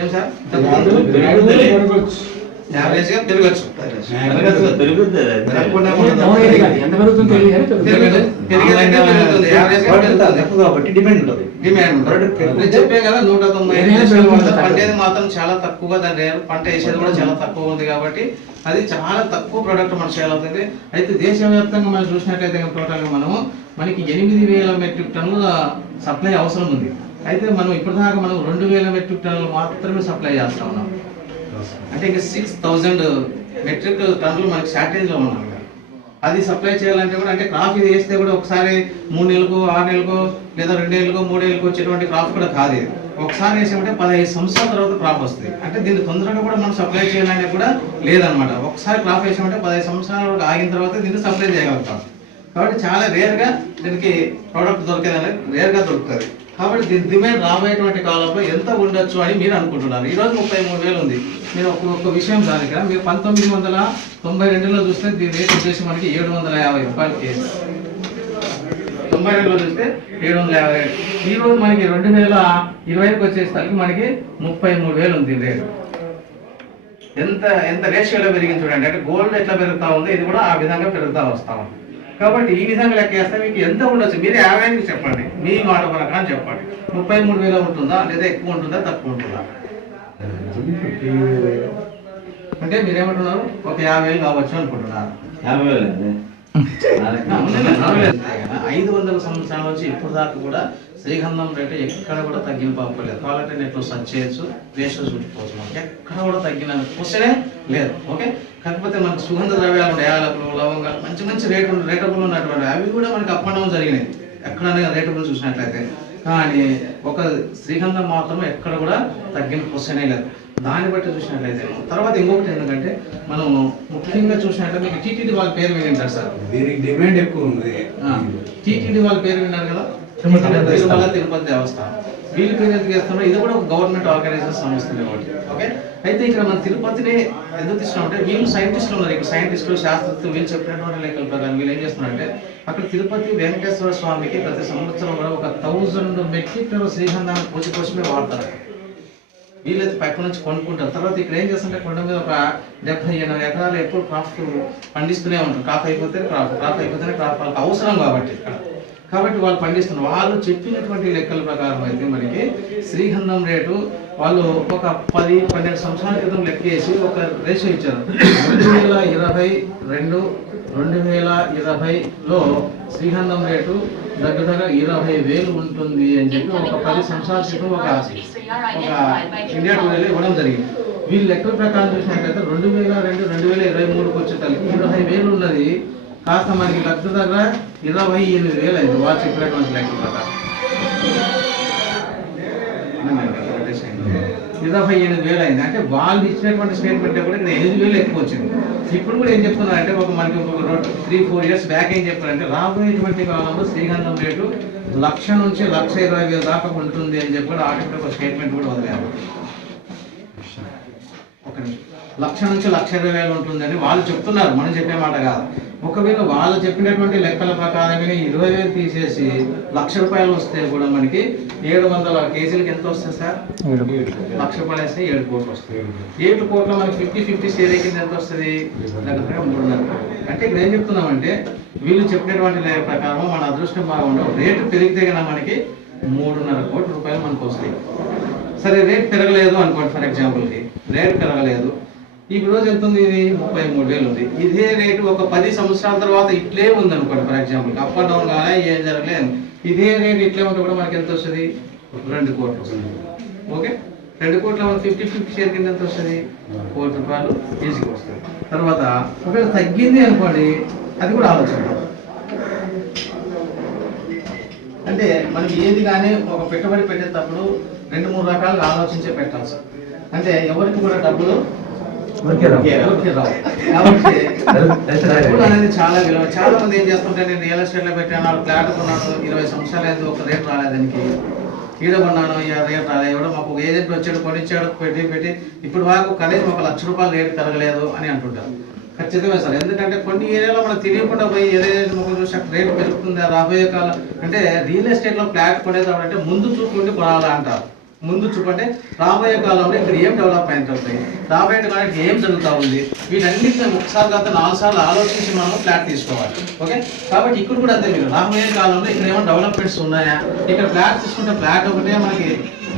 ఏం సార్? యావరేజ్ గా పెరగచ్చు. చెప్పే కదా 195 పంటేది మాత్రం చాలా తక్కువగా, దాని పంట వేసేది కూడా చాలా తక్కువ ఉంది. కాబట్టి అది చాలా తక్కువ ప్రోడక్ట్ మన సేల్ అవుతుంది. అయితే దేశవ్యాప్తంగా మనం చూసినట్లయితే టోటల్గా మనకి 8,000 మెట్రిక్ టన్నుల సప్లై అవసరం ఉంది. అయితే మనం ఇప్పటిదాకా మనం 2,000 మెట్రిక్ టన్నులు మాత్రమే సప్లై చేస్తా ఉన్నాం. అంటే ఇంకా 6,000 మెట్రిక్ టన్నులు మనకి షార్టేజ్లో ఉన్నాం. అది సప్లై చేయాలంటే కూడా అంటే క్రాప్ ఇది వేస్తే కూడా ఒకసారి 3 నెలలకు 6 నెలలకు లేదా 2 నెలలకు 3 నెలలకు వచ్చేటువంటి క్రాప్ కూడా కాదు. ఒకసారి వేసామంటే 15 సంవత్సరాల తర్వాత క్రాప్ వస్తుంది. అంటే దీన్ని తొందరగా కూడా మనం సప్లై చేయాలనే కూడా లేదనమాట. ఒకసారి క్రాప్ వేసామంటే 15 సంవత్సరాల వరకు ఆగిన తర్వాత దీన్ని సప్లై చేయగలుగుతాం. కాబట్టి చాలా రేర్గా దీనికి ప్రోడక్ట్ దొరికేదని రేర్గా దొరుకుతుంది. కాబట్టి దీని డిమాండ్ రాబోయేటువంటి కాలంలో ఎంత ఉండొచ్చు అని మీరు అనుకుంటున్నారు. ఈరోజు 33,000 ఉంది. మీరు ఒక్క విషయం దాని ఇక్కడ మీరు 1992లో చూస్తే దీని రేట్ వచ్చేసి మనకి 750 రూపాయలు కేజీ. 92లో చూస్తే 750. ఈరోజు మనకి 2020కి వచ్చేసరికి మనకి 33,000 ఉంది రేటు. ఎంత రేషియోలో పెరిగింది చూడండి. అంటే గోల్డ్ ఎట్లా పెరుగుతూ ఉందో ఇది కూడా ఆ విధంగా పెరుగుతూ వస్తా ఉంది. కాబట్టి ఈ విధంగా లెక్క చేస్తే మీకు ఎంత ఉండొచ్చు మీరు యావరేజ్ చెప్పండి, మీ మాట ప్రకారం చెప్పండి. 33,000 ఉంటుందా లేదా ఎక్కువ ఉంటుందా తక్కువ ఉంటుందా? అంటే మీరేమంటున్నారు? ఒక 50,000 కావచ్చు అనుకుంటున్నారు. 500 సంవత్సరాల నుంచి ఇప్పుడు దాకా కూడా శ్రీగంధం రేటు ఎక్కడ కూడా తగ్గిన పాపలేదు. కావాలంటే నెట్లో సర్చ్ చేయొచ్చు, రేషియో చూసుకోవచ్చు. మనకి ఎక్కడ కూడా తగ్గిన క్వశ్చనే లేదు. ఓకే, కాకపోతే మనకు సుగంధ ద్రవ్యాలు ఉంటాయి, యాలకులు, లవంగాలు, మంచి మంచి రేటబుల్ ఉన్నటువంటి అవి కూడా మనకి అప్ అండ్ డౌన్ జరిగినాయి ఎక్కడైనా రేటబుల్ చూసినట్లయితే. కానీ ఒక శ్రీగంధం మాత్రం ఎక్కడ కూడా తగ్గిన క్వశ్చనే లేదు. దాన్ని బట్టి చూసినట్లయితే తర్వాత ఇంకొకటి ఏంటంటే మనం ముఖ్యంగా చూసినట్లయితే మీకు టీటీడీ వాళ్ళ పేరు వింటారు సార్, దీనికి డిమాండ్ ఎక్కువ ఉంది. టీటీడీ వాళ్ళ పేరు విన్నారు కదా, తిరుమల తిరుపతి దేవస్థానం. వీళ్ళు పేరు ఎందుకు చేస్తున్నారు? ఇది కూడా ఒక గవర్నమెంట్ ఆర్గనైజేషన్ సంస్థ ఒకటి. ఓకే, అయితే ఇక్కడ మన తిరుపతిని ఎందుకు తీసుకున్నామంటే వీళ్ళు సైంటిస్టులు ఉన్నారు. ఇక్కడ సైంటిస్టులు, శాస్త్రజ్ఞులు వీళ్ళు చెప్పినటువంటి లెక్కల ప్రకారం వీళ్ళు ఏం చేస్తున్నారంటే అక్కడ తిరుపతి వెంకటేశ్వర స్వామికి ప్రతి సంవత్సరం కూడా ఒక 1000 మెట్రిక్ టన్నుల శ్రీగంధాన్ని పూజ కోసమే వాడతారు. వీళ్ళైతే పక్క నుంచి కొనుక్కుంటారు. తర్వాత ఇక్కడ ఏం చేస్తుంటే కొండ మీద ఒక 70-80 ఎకరాలు ఎప్పుడు క్రాప్ పండిస్తూనే ఉంటారు. క్రాప్ అయిపోతే క్రాప్ అయిపోతేనే క్రాప్ వాళ్ళకి అవసరం కాబట్టి వాళ్ళు పండిస్తున్నారు. వాళ్ళు చెప్పినటువంటి లెక్కల ప్రకారం అయితే మనకి శ్రీగంధం రేటు వాళ్ళు ఒక 10-12 సంవత్సరాల క్రితం లెక్క వేసి ఒక రేషియో ఇచ్చారు. 2022 2020లో శ్రీగంధం రేటు దగ్గర 20,000 ఉంటుంది అని చెప్పి ఒక 10 సంవత్సరాల క్రితం ఒక ఇండియా టుడేలో ఇవ్వడం జరిగింది. వీళ్ళు లెక్కల ప్రకారం చూసినట్లయితే 2022-2023కి వచ్చేసరికి 20,000 ఉన్నది కాస్త మనకి దగ్గర 28,000 అయింది వాళ్ళు చెప్పినటువంటి లెక్కల ప్రకారం. 28,000 అయింది. అంటే వాళ్ళు ఇచ్చినటువంటి స్టేట్మెంట్ కూడా ఇక్కడ 8,000 ఎక్కువ వచ్చింది. ఇప్పుడు కూడా ఏం చెప్తున్నారంటే మనకి ఒక 3-4 ఇయర్స్ బ్యాక్ ఏం చెప్పారంటే రాబోయేటువంటి కాలంలో శ్రీగంధం రేటు 1,00,000 నుంచి 1,20,000 దాకా ఉంటుంది అని చెప్పి కూడా ఆటోమేటిక్ ఒక స్టేట్మెంట్ కూడా వదిలేరు. 1,00,000 నుంచి 1,20,000 ఉంటుందని వాళ్ళు చెప్తున్నారు, మనం చెప్పే మాట కాదు. ఒకవేళ వాళ్ళు చెప్పినటువంటి లెక్కల ప్రకారమే 20,000 తీసేసి 1,00,000 రూపాయలు వస్తే కూడా మనకి 700 కేజీలకి ఎంత వస్తుంది సార్? 1,00,000 రూపాయలు వేస్తే 7 కోట్లు వస్తుంది. 7 కోట్ల మనకి 50-50 షేర్ కింద ఎంత వస్తుంది? దగ్గర 3.5 కోట్లు. అంటే ఇక్కడ ఏం చెప్తున్నామంటే వీళ్ళు చెప్పినటువంటి లెక్క ప్రకారం మన అదృష్టం బాగుండవు, రేటు పెరిగితే కన్నా మనకి 3.5 కోట్ల రూపాయలు మనకు వస్తాయి. సరే రేట్ పెరగలేదు అనుకోండి, ఫర్ ఎగ్జాంపుల్కి రేట్ పెరగలేదు, ఈ రోజు ఎంత ఉంది? ఇది 33,000 ఉంది. ఇదే రేటు ఒక 10 సంవత్సరాల తర్వాత ఇట్లే ఉంది అనుకోండి, for example up and down కానీ ఏం జరగలేదు, ఇదే రేట్ ఇట్లే ఉంటే కూడా మనకి ఎంత వస్తుంది? 2 కోట్లు వస్తుంది. ఓకే, 2 కోట్ల మనకి 50-50 షేర్ కింద ఎంత వస్తుంది? 1 కోటి రూపాయలు ఈజీగా వస్తుంది. తర్వాత ఒకవేళ తగ్గింది అనుకోండి, అది కూడా ఆలోచిద్దాం. అంటే మనకి ఏది కానీ ఒక పెట్టుబడి పెట్టేటప్పుడు 2-3 రకాలుగా ఆలోచించే పెట్టాలి సార్. అంటే ఎవరికి కూడా డబ్బులు అనేది చాలా విలువ. చాలా మంది ఏం చేస్తుంటే నేను రియల్ ఎస్టేట్ లో పెట్టాను, ఫ్లాట్ కొన్నాను, 20 సంవత్సరాలు అయితే ఒక రేట్ రాలేదానికి, ఈడ కొన్నాను రేట్ రాలేదు, ఎవడో మాకు ఒక ఏజెంట్ వచ్చాడు కొనిచ్చాడు పెట్టి ఇప్పుడు వరకు కనీసం 1,00,000 రూపాయలు రేటు పెరగలేదు అని అంటుంటారు. ఖచ్చితంగా సార్, ఎందుకంటే కొన్ని ఏరియాలో మనం తెలియకుండా పోయి ఏదైతే ముఖం చూసి రేటు పెరుగుతుందా రాబోయే కాలం. అంటే రియల్ ఎస్టేట్ లో ఫ్లాట్ కొనేదామంటే ముందు చూపు ఉండి కొనాలా అంటారు. ముందు చూపంటే రాబోయే కాలంలో ఇక్కడ ఏం డెవలప్మెంట్ అవుతాయి, రాబోయే కాలంలో ఏం జరుగుతూ ఉంది, వీటన్నిటిని ఒకసారి కాదు 4 సార్లు ఆలోచించి మనం ఫ్లాట్ తీసుకోవాలి. ఓకే, కాబట్టి ఇక్కడ కూడా అంతే, మీరు రాబోయే కాలంలో ఇక్కడ ఏమైనా డెవలప్మెంట్స్ ఉన్నాయా, ఇక్కడ ఫ్లాట్ తీసుకుంటే ఫ్లాట్ ఒకటే మనకి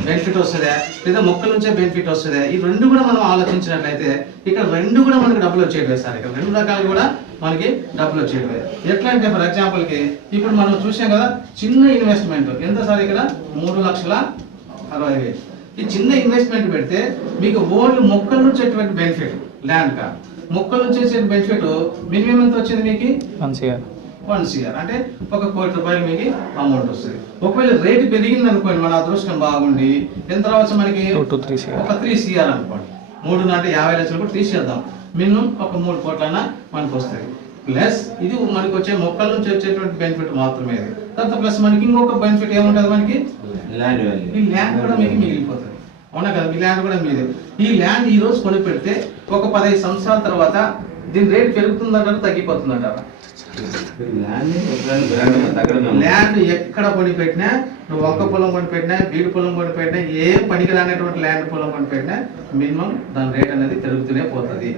బెనిఫిట్ వస్తుందా, లేదా మొక్కల నుంచే బెనిఫిట్ వస్తుందా, ఈ 2 కూడా మనం ఆలోచించినట్లయితే ఇక్కడ 2 కూడా మనకి డబ్బులు వచ్చేటివే సార్. ఇక్కడ 2 రకాలు కూడా మనకి డబ్బులు వచ్చేటివే. ఎట్లా అంటే ఫర్ ఎగ్జాంపుల్కి ఇప్పుడు మనం చూసాం కదా, చిన్న ఇన్వెస్ట్మెంట్ ఎంత సార్? ఇక్కడ 3,60,000. ఈ చిన్న ఇన్వెస్ట్మెంట్ పెడితే మీకు ఓన్లీ మొక్కల నుంచి వచ్చేటువంటి బెనిఫిట్, ల్యాండ్ కా మొక్కల నుంచి వచ్చే బెనిఫిట్ మినిమం ఎంత వచ్చింది మీకు? 1 CR. అంటే 1 కోటి రూపాయలు మీకు అమౌంట్ వస్తుంది. ఒకవేళ రేటు పెరిగింది అనుకోండి, మన అదృష్టం బాగుండి ఎంత రావచ్చు మనకి? 3 CR అనుకోండి. 3 అంటే 50 లక్షలు కూడా తీసేద్దాం, మినిమం 3 కోట్లన్నా మనకు వస్తుంది. ప్లస్ ఇది మనకి వచ్చే మొక్కల నుంచి వచ్చేటువంటి బెనిఫిట్ మాత్రమే. తర్వాత ప్లస్ మనకి ఇంకొక బెనిఫిట్ ఏముంటుంది? మనకి ల్యాండ్ వాల్యూ. ఈ ల్యాండ్ కూడా మీకు మిగిలిపోతుంది, అవునా కదా? మీ ల్యాండ్ కూడా మీదే. ఈ ల్యాండ్ ఈ రోజు కొని పెడితే ఒక 15 సంవత్సరాల తర్వాత దీని రేట్ పెరుగుతుందంటారు, తగ్గిపోతుందంటారా? ల్యాండ్ ఎక్కడ కొని పెట్టినా, నువ్వు ఒక్క పొలం కొని పెట్టినా, బీడు పొలం కొని పెట్టినా, ఏం పనికి రానటువంటి ల్యాండ్ పొలం కొని పెట్టినా మినిమం దాని రేట్ అనేది పెరుగుతూనే పోతుంది,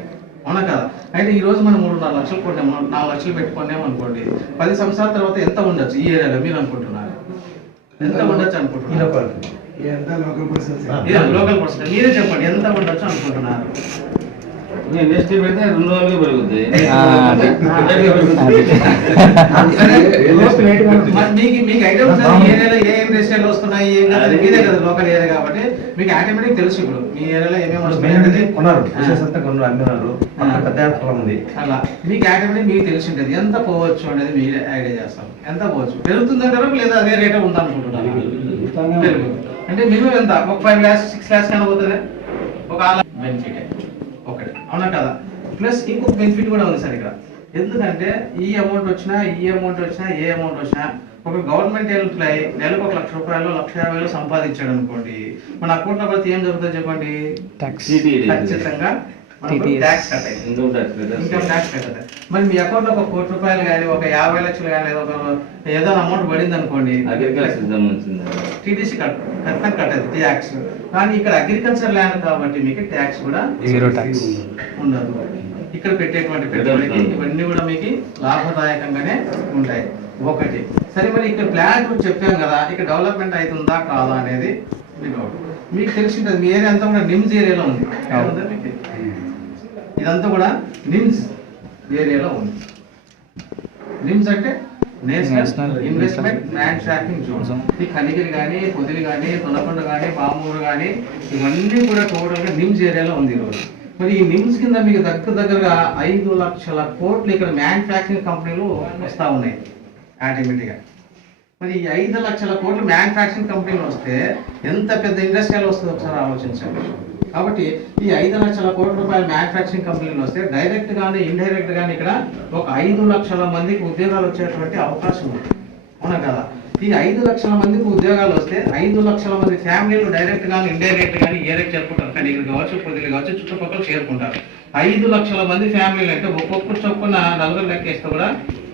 అవునా కదా? అయితే ఈ రోజు మనం 3.5 లక్షలు కొన్నాము, 4 లక్షలు పెట్టుకున్నాము అనుకోండి, 10 సంవత్సరాల తర్వాత ఎంత ఉండొచ్చు ఈ ఏరియాలో మీరు అనుకుంటున్నారు? ఎంత ఉండొచ్చు అనుకుంటున్నారు? లోకల్ పర్సన్ మీరే చెప్పండి, ఎంత ఉండొచ్చు అనుకుంటున్నారు? ఇండస్ట్రీ పెడితే 2 రోజులకి పెరుగుతుంది. మీకు ఐడియా ఉంటుంది ఏరియాలో ఏ ఇండస్ట్రీలు వస్తున్నాయి, ఏం కాదు, మీదే కదా లోకల్ ఏరియా కాబట్టి మీకు ఆటోమేటిక్ తెలుసు ఇప్పుడు మీ ఏరియాలో ఏమేమి వస్తున్నాయి. అలా మీకు ఆటోమేటిక్ మీకు తెలిసి ఉంటుంది ఎంత పోవచ్చు అనేది మీరు ఐడియా చేస్తాం. ఎంత పోవచ్చు, పెరుగుతుందంటారు లేదా అదే రేటే ఉందనుకుంటున్నారు? అంటే మినిమం ఎంత? ఒక 5 lakhs 6 lakhs కన్నా పోతుంది ఒక బెనిఫిట్ ఒకటి, అవునా కదా? ప్లస్ ఇంకొక బెనిఫిట్ కూడా ఉంది సార్ ఇక్కడ. ఎందుకంటే ఈ అమౌంట్ వచ్చినా, ఏ అమౌంట్ వచ్చినా ఒక గవర్నమెంట్ ఎంప్లాయీ నెలకు 1,00,000 రూపాయలు 1,50,000 సంపాదించాడు అనుకోండి, మన అకౌంట్ లో పడితే ఏం జరుగుతుంది చెప్పండి? ఖచ్చితంగా ట్యాక్స్ కట్ అయింది, ఇన్కమ్ ట్యాక్స్ కట్ అవుతుంది. మరి మీ అకౌంట్ లో 1 కోటి రూపాయలు కానీ, ఒక 50 లక్షలు కానీ, ఏదో అమౌంట్ పడింది అనుకోండి, టీడీసీ కట్ అవుతుంది ట్యాక్స్. కానీ ఇక్కడ అగ్రికల్చర్ ల్యాండ్ కాబట్టి మీకు ట్యాక్స్ కూడా 0 tax ఉండదు. ఇక్కడ పెట్టేటువంటి పెట్టుబడికి ఇవన్నీ కూడా మీకు లాభదాయకంగానే ఉంటాయి. ఒకటి సరే, మరి ఇక్కడ ప్లాన్ చెప్పాం కదా, ఇక్కడ డెవలప్మెంట్ అవుతుందా కాదా అనేది మీకు తెలిసి ఉంటుంది. మీ ఏరియా అంతా కూడా నిమ్స్ ఏరియాలో ఉంది, ఇదంతా కూడా నిమ్స్ ఏరియాలో ఉంది. నిమ్స్ అంటే national national investment manufacturing zone. ఈ కనిగిరి కానీ, పొదిలి కానీ, తొనకొండ కానీ, పామూరు కానీ ఇవన్నీ కూడా టోటల్గా నిమ్స్ ఏరియాలో ఉంది ఈరోజు. మరి ఈ నిమ్స్ కింద మీకు దగ్గరగా 5 లక్షల కోట్లు ఇక్కడ మ్యానుఫ్యాక్చరింగ్ కంపెనీలు వస్తూ ఉన్నాయి ఆటోమేటిక్గా. మరి ఈ 5 లక్షల కోట్లు మ్యానుఫ్యాక్చరింగ్ కంపెనీలు వస్తే ఎంత పెద్ద ఇండస్ట్రియల్ వస్తుందో ఒకసారి ఆలోచించండి. కాబట్టి ఈ 5 లక్షల కోట్ల రూపాయల మ్యానుఫ్యాక్చరింగ్ కంపెనీలు వస్తే డైరెక్ట్ గానీ ఇండైరెక్ట్ గానీ ఇక్కడ ఒక 5 లక్షల మందికి ఉద్యోగాలు వచ్చేటువంటి అవకాశం ఉంది, అవునా కదా? ఈ 5 లక్షల మందికి ఉద్యోగాలు వస్తే 5 లక్షల మంది ఫ్యామిలీలు డైరెక్ట్ గానీ ఇండైరెక్ట్ గానీ ఏరియాకి చేరుకుంటారు. కనిగిరి కావచ్చు, పొదిలి కావచ్చు, చుట్టుపక్కల చేరుకుంటారు. 5 లక్షల మంది ఫ్యామిలీలు అంటే ఒక్కొక్కరు చొప్పున 4 లెక్కేస్తే కూడా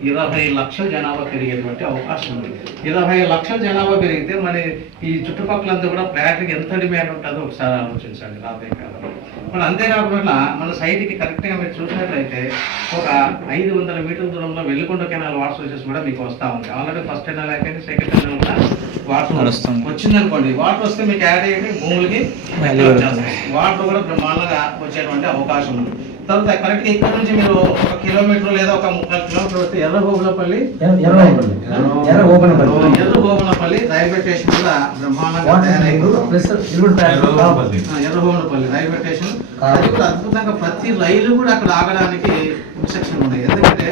20 లక్షల జనాభా పెరిగేటువంటి అవకాశం ఉంది. 20 లక్షల జనాభా పెరిగితే మన ఈ చుట్టుపక్కలంతా కూడా ఫ్లాట్కి ఎంత డిమాండ్ ఉంటుందో ఒకసారి ఆలోచించండి రాబోయే కాలంలో. మరి అంతేకాకుండా మన సైట్కి కరెక్ట్గా మీరు చూసినట్లయితే ఒక 500 మీటర్ల దూరంలో వెల్లికొండ కెనాల్ వాటర్ సోర్సెస్ కూడా మీకు వస్తూ ఉంటాయి. ఆల్రెడీ ఫస్ట్ కెనాల్ అయిపోయింది, సెకండ్ కెనాల్ కూడా వాటర్ వచ్చిందనుకోండి. వాటర్ వస్తే మీకు యాడ్ అయ్యి భూములకి వాటర్ కూడా బ్రహ్మాండంగా వచ్చేటువంటి అవకాశం ఉంది. తర్వాత కరెక్ట్గా ఇక్కడ నుంచి మీరు 1 కిలోమీటర్ లేదా ఒక 30 కిలోమీటర్ వస్తే ఎర్రగోగులపల్లి రైల్వే స్టేషన్ కూడా బ్రహ్మాండంగా ఎర్రగోగులపల్లి రైల్వే స్టేషన్ అది కూడా అద్భుతంగా ప్రతి రైలు కూడా అక్కడ ఆగడానికి ఇన్స్ట్రక్షన్ ఉన్నాయి. ఎందుకంటే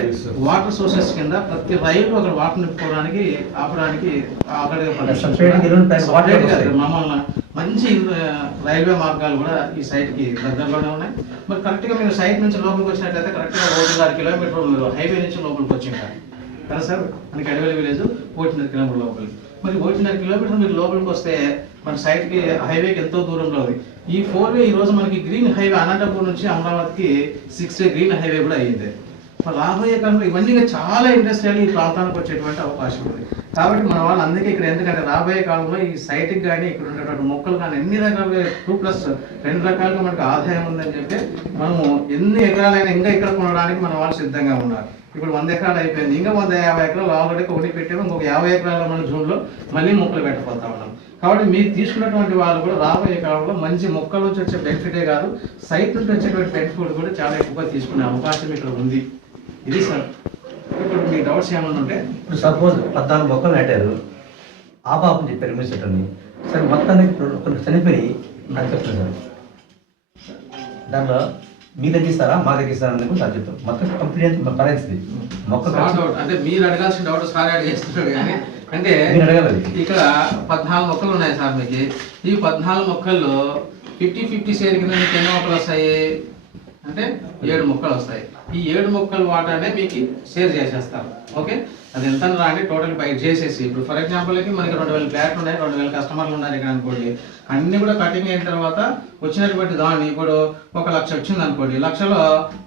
వాటర్ సోర్సెస్ కింద ప్రతి రైలు అక్కడ వాటర్ నింపుకోవడానికి ఆపడానికి మమ్మల్ని మంచి రైల్వే మార్గాలు కూడా ఈ సైట్కి దగ్గరలోనే ఉన్నాయి. మరి కరెక్ట్గా మీరు సైట్ నుంచి లోపలికి వచ్చినట్లయితే కరెక్ట్గా 1.5 కిలోమీటర్ మీరు హైవే నుంచి లోపలికి వచ్చింటారు కదా సార్. మనకి అడవిల విలేజ్ 1.5 కిలోమీటర్ లోపలికి. మరి 1.5 కిలోమీటర్ మీరు లోపలికి వస్తే మన సైట్కి హైవేకి ఎంతో దూరంలో ఉంది. ఈ 4వే ఈరోజు మనకి గ్రీన్ హైవే అనంతపూర్ నుంచి అమరావతికి 6వే గ్రీన్ హైవే కూడా అయ్యింది. మరి రాబోయే కాలంలో ఇవన్నీ చాలా ఇండస్ట్రియల్ ఈ ప్రాంతానికి వచ్చేటువంటి అవకాశం ఉంది. కాబట్టి మన వాళ్ళు అందుకే ఇక్కడ ఎందుకంటే రాబోయే కాలంలో ఈ సైట్కి కానీ ఇక్కడ ఉండేటువంటి మొక్కలు కానీ ఎన్ని రకాలుగా 2+2 రకాలుగా మనకు ఆదాయం ఉందని చెప్పి మనము ఎన్ని ఎకరాలైనా ఇంకా ఇక్కడ కొనడానికి మన వాళ్ళు సిద్ధంగా ఉన్నారు. ఇప్పుడు 100 ఎకరాలు అయిపోయింది, ఇంకా 150 ఎకరాలు ఆల్రెడీ ఒకటి పెట్టాము, ఇంకొక 50 ఎకరాల మన జూన్లో మళ్ళీ మొక్కలు పెట్టబోతా ఉన్నాం. కాబట్టి మీరు తీసుకున్నటువంటి వాళ్ళు కూడా రాబోయే కాలంలో మంచి మొక్కల నుంచి వచ్చే బెనిఫిటే కాదు, సైట్ నుంచి వచ్చేటువంటి బెనిఫిట్ కూడా చాలా ఎక్కువగా తీసుకునే అవకాశం ఇక్కడ ఉంది. ఇది సార్. ఇప్పుడు మీ డౌట్స్ ఏమన్నా ఉంటే ఇప్పుడు సపోజ్ 14 మొక్కలు నాటారు, ఆ పాపం చెప్పారు మిస్టర్ని సార్, మొత్తానికి కొన్ని చనిపోయి నాకు చెప్తాను సార్. దాంట్లో మీ తగ్గిస్తారా మా తగ్గిస్తారా అని సార్ చెప్తాం. మొత్తం కంప్లీట్ పరిస్థితి మొక్క అంటే మీరు అడగాల్సిన డౌట్ సార్ అడిగేస్తున్నారు. కానీ అంటే ఇక్కడ 14 మొక్కలు ఉన్నాయి సార్. మీకు ఈ 14 మొక్కల్లో 50-50 షేర్ కింద మీకు ఎన్ని మొక్కలు వస్తాయి అంటే 7 మొక్కలు వస్తాయి. ఈ 7 మొక్కలు వాటానే మీకు షేర్ చేసేస్తారు. ఓకే, అది ఎంత రాండి టోటల్ బయట చేసేసి ఇప్పుడు ఫర్ ఎగ్జాంపుల్కి మనకి 2000 ఫ్లాట్లు ఉన్నాయి, 2000 కస్టమర్లు ఉన్నారు ఇక్కడ అనుకోండి. అన్ని కూడా కటింగ్ అయిన తర్వాత వచ్చినటువంటి దాన్ని ఇప్పుడు 1 లక్ష వచ్చింది అనుకోండి. లక్షలో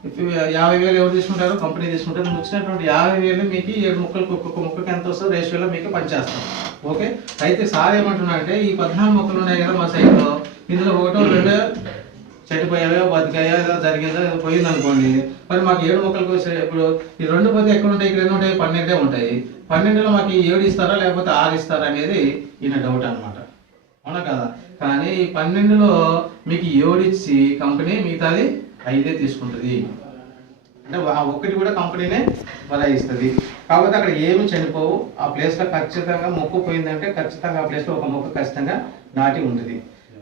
50,000 ఎవరు తీసుకుంటారు? కంపెనీ తీసుకుంటారు. వచ్చినటువంటి 50,000 మీకు 7 మొక్కలకు ఒక్కొక్క మొక్కకి ఎంత వస్తుందో రేషియోలో మీకు పనిచేస్తాం. ఓకే, అయితే సార్ ఏమంటున్నా అంటే ఈ 14 మొక్కలు ఉన్నాయి కదా మా సైట్లో, ఇందులో 1-2 చెడిపోయాయో బతికాయో ఏదో జరిగేదో పోయింది అనుకోండి. మరి మాకు 7 మొక్కలకు ఇప్పుడు ఈ 2 పోతే ఎక్కడ ఉంటాయి? ఇక్కడ ఎన్ని ఉంటాయి? 12 ఉంటాయి. 12లో మాకు 7 ఇస్తారా లేకపోతే 6 ఇస్తారా అనేది ఈయన డౌట్ అనమాట, అవునా కదా? కానీ ఈ 12లో మీకు 7 ఇచ్చి కంపెనీ మిగతాది 5 తీసుకుంటుంది. అంటే ఒకటి కూడా కంపెనీనే బలాయిస్తుంది. కాకపోతే అక్కడ ఏమి చనిపోవు. ఆ ప్లేస్లో ఖచ్చితంగా మొక్క పోయిందంటే ఖచ్చితంగా ఆ ప్లేస్లో ఒక మొక్క ఖచ్చితంగా నాటి ఉంటుంది.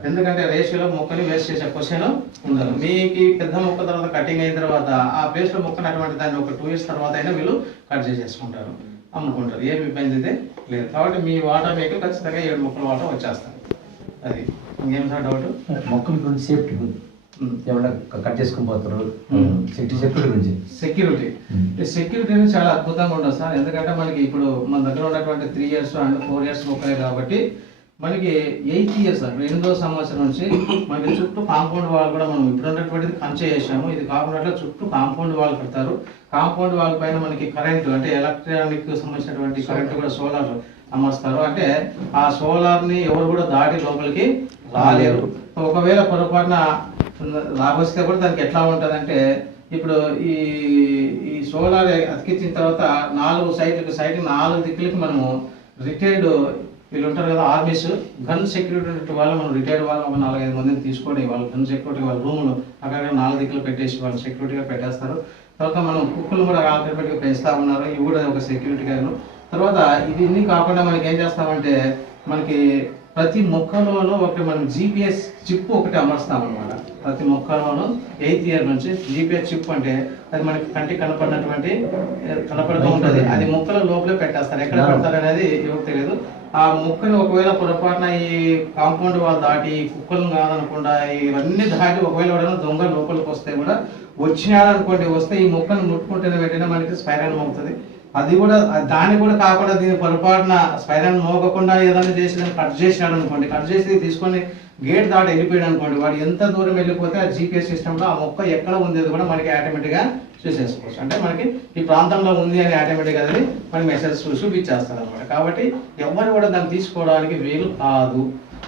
ఎందుకంటే రేషియోలో మొక్కని వేస్ట్ చేసే క్వశ్చన్ ఉండదు. మీకు పెద్ద మొక్క తర్వాత కటింగ్ అయిన తర్వాత ఆ ప్లేస్లో మొక్కను అటువంటి దాన్ని ఒక 2 ఇయర్స్ తర్వాత అయినా వీళ్ళు కట్ చేసేసుకుంటారు, అమ్ముకుంటారు. ఏమి ఇబ్బంది అయితే లేదు. కాబట్టి మీ వాటా మీకు ఖచ్చితంగా 7 మొక్కల వాటా వచ్చేస్తాయి. అది ఇంకేం సార్ డౌట్? మొక్కల గురించి సేఫ్టీ ఏమన్నా కట్ చేసుకుని పోతారు. సెక్యూరిటీ గురించి సెక్యూరిటీ చాలా అద్భుతంగా ఉండదు సార్. ఎందుకంటే మనకి ఇప్పుడు మన దగ్గర ఉన్నటువంటి 3 ఇయర్స్ అండ్ 4 ఇయర్స్ మొక్కలే కాబట్టి మనకి 8 ఇయర్స్ 8వ సంవత్సరం నుంచి మనకి చుట్టూ కాంపౌండ్ వాల్ కూడా మనం ఇప్పుడు ఉన్నటువంటిది కంచె చేసాము. ఇది కాకుండా చుట్టూ కాంపౌండ్ వాల్ కడతారు. కాంపౌండ్ వాల్ పైన మనకి కరెంటు అంటే ఎలక్ట్రానిక్ సంబంధించినటువంటి కరెంటు కూడా సోలార్ అమర్స్తారు. అంటే ఆ సోలార్ని ఎవరు కూడా దాటి లోపలికి రాలేరు. ఒకవేళ పొరపాటున రాబోస్తే కూడా దానికి ఎట్లా ఉంటుందంటే ఇప్పుడు ఈ సోలార్ అతికించిన తర్వాత 4 సైట్కి 4 దిక్కులకి మనము రిటైర్డ్ వీళ్ళు ఉంటారు కదా ఆర్మీస్, గన్ సెక్యూరిటీ వాళ్ళు మనం రిటైర్డ్ వాళ్ళు ఒక 4-5 మందిని తీసుకొని వాళ్ళు గన్ సెక్యూరిటీ వాళ్ళ రూములు అక్కడ 4 దిక్కులు పెట్టేసి వాళ్ళు సెక్యూరిటీగా పెట్టేస్తారు. తర్వాత మనం కుక్కలు కూడా ఆల్టర్నేటివ్గా పెంచుతా ఉన్నారు, ఇవి కూడా ఒక సెక్యూరిటీ గాను. తర్వాత ఇవన్నీ కాకుండా మనకి ఏం చేస్తామంటే మనకి ప్రతి మొక్కలోనూ ఒకటి మనం జీపీఎస్ చిప్ ఒకటి అమర్స్తాం అనమాట. ప్రతి మొక్కలోనూ 8th ఇయర్ నుంచి జీపీఎస్ చిప్ అంటే అది మనకి కంటికి కనపడుతూ ఉంటుంది. అది మొక్కల లోపలే పెట్టేస్తారు, ఎక్కడ పెడతారు అనేది ఎవరికి తెలియదు. ఆ మొక్కని ఒకవేళ పొరపాటున ఈ కాంపౌండ్ వాళ్ళు దాటి కుక్కలను కాదనకుండా ఇవన్నీ దాటి ఒకవేళ ఎవరైనా దొంగ లోపలికి వస్తే కూడా వచ్చినాడనుకోండి, వస్తే ఈ మొక్కను ముట్టుకుంటేనే వెంటనే మనకి స్పైరల్ అవుతుంది. అది కూడా దాన్ని కూడా కాకుండా దీని పొరపాటున స్పైరల్ మోగకుండా ఏదైనా చేసి దాన్ని కట్ చేసినాడు అనుకోండి, కట్ చేసి తీసుకొని గేట్ దాటి వెళ్ళిపోయాడు అనుకోండి, వాడు ఎంత దూరం వెళ్ళిపోతే ఆ జీపీఎస్ సిస్టంలో ఆ మొక్క ఎక్కడ ఉంది కూడా మనకి ఆటోమేటిక్గా చూసేసుకోవచ్చు. అంటే మనకి ఈ ప్రాంతంలో ఉంది అని ఆటోమేటిక్గా అది మనకి మెసేజ్ చూపించేస్తారు అనమాట. కాబట్టి ఎవరు కూడా దాన్ని తీసుకోవడానికి వీలు కాదు.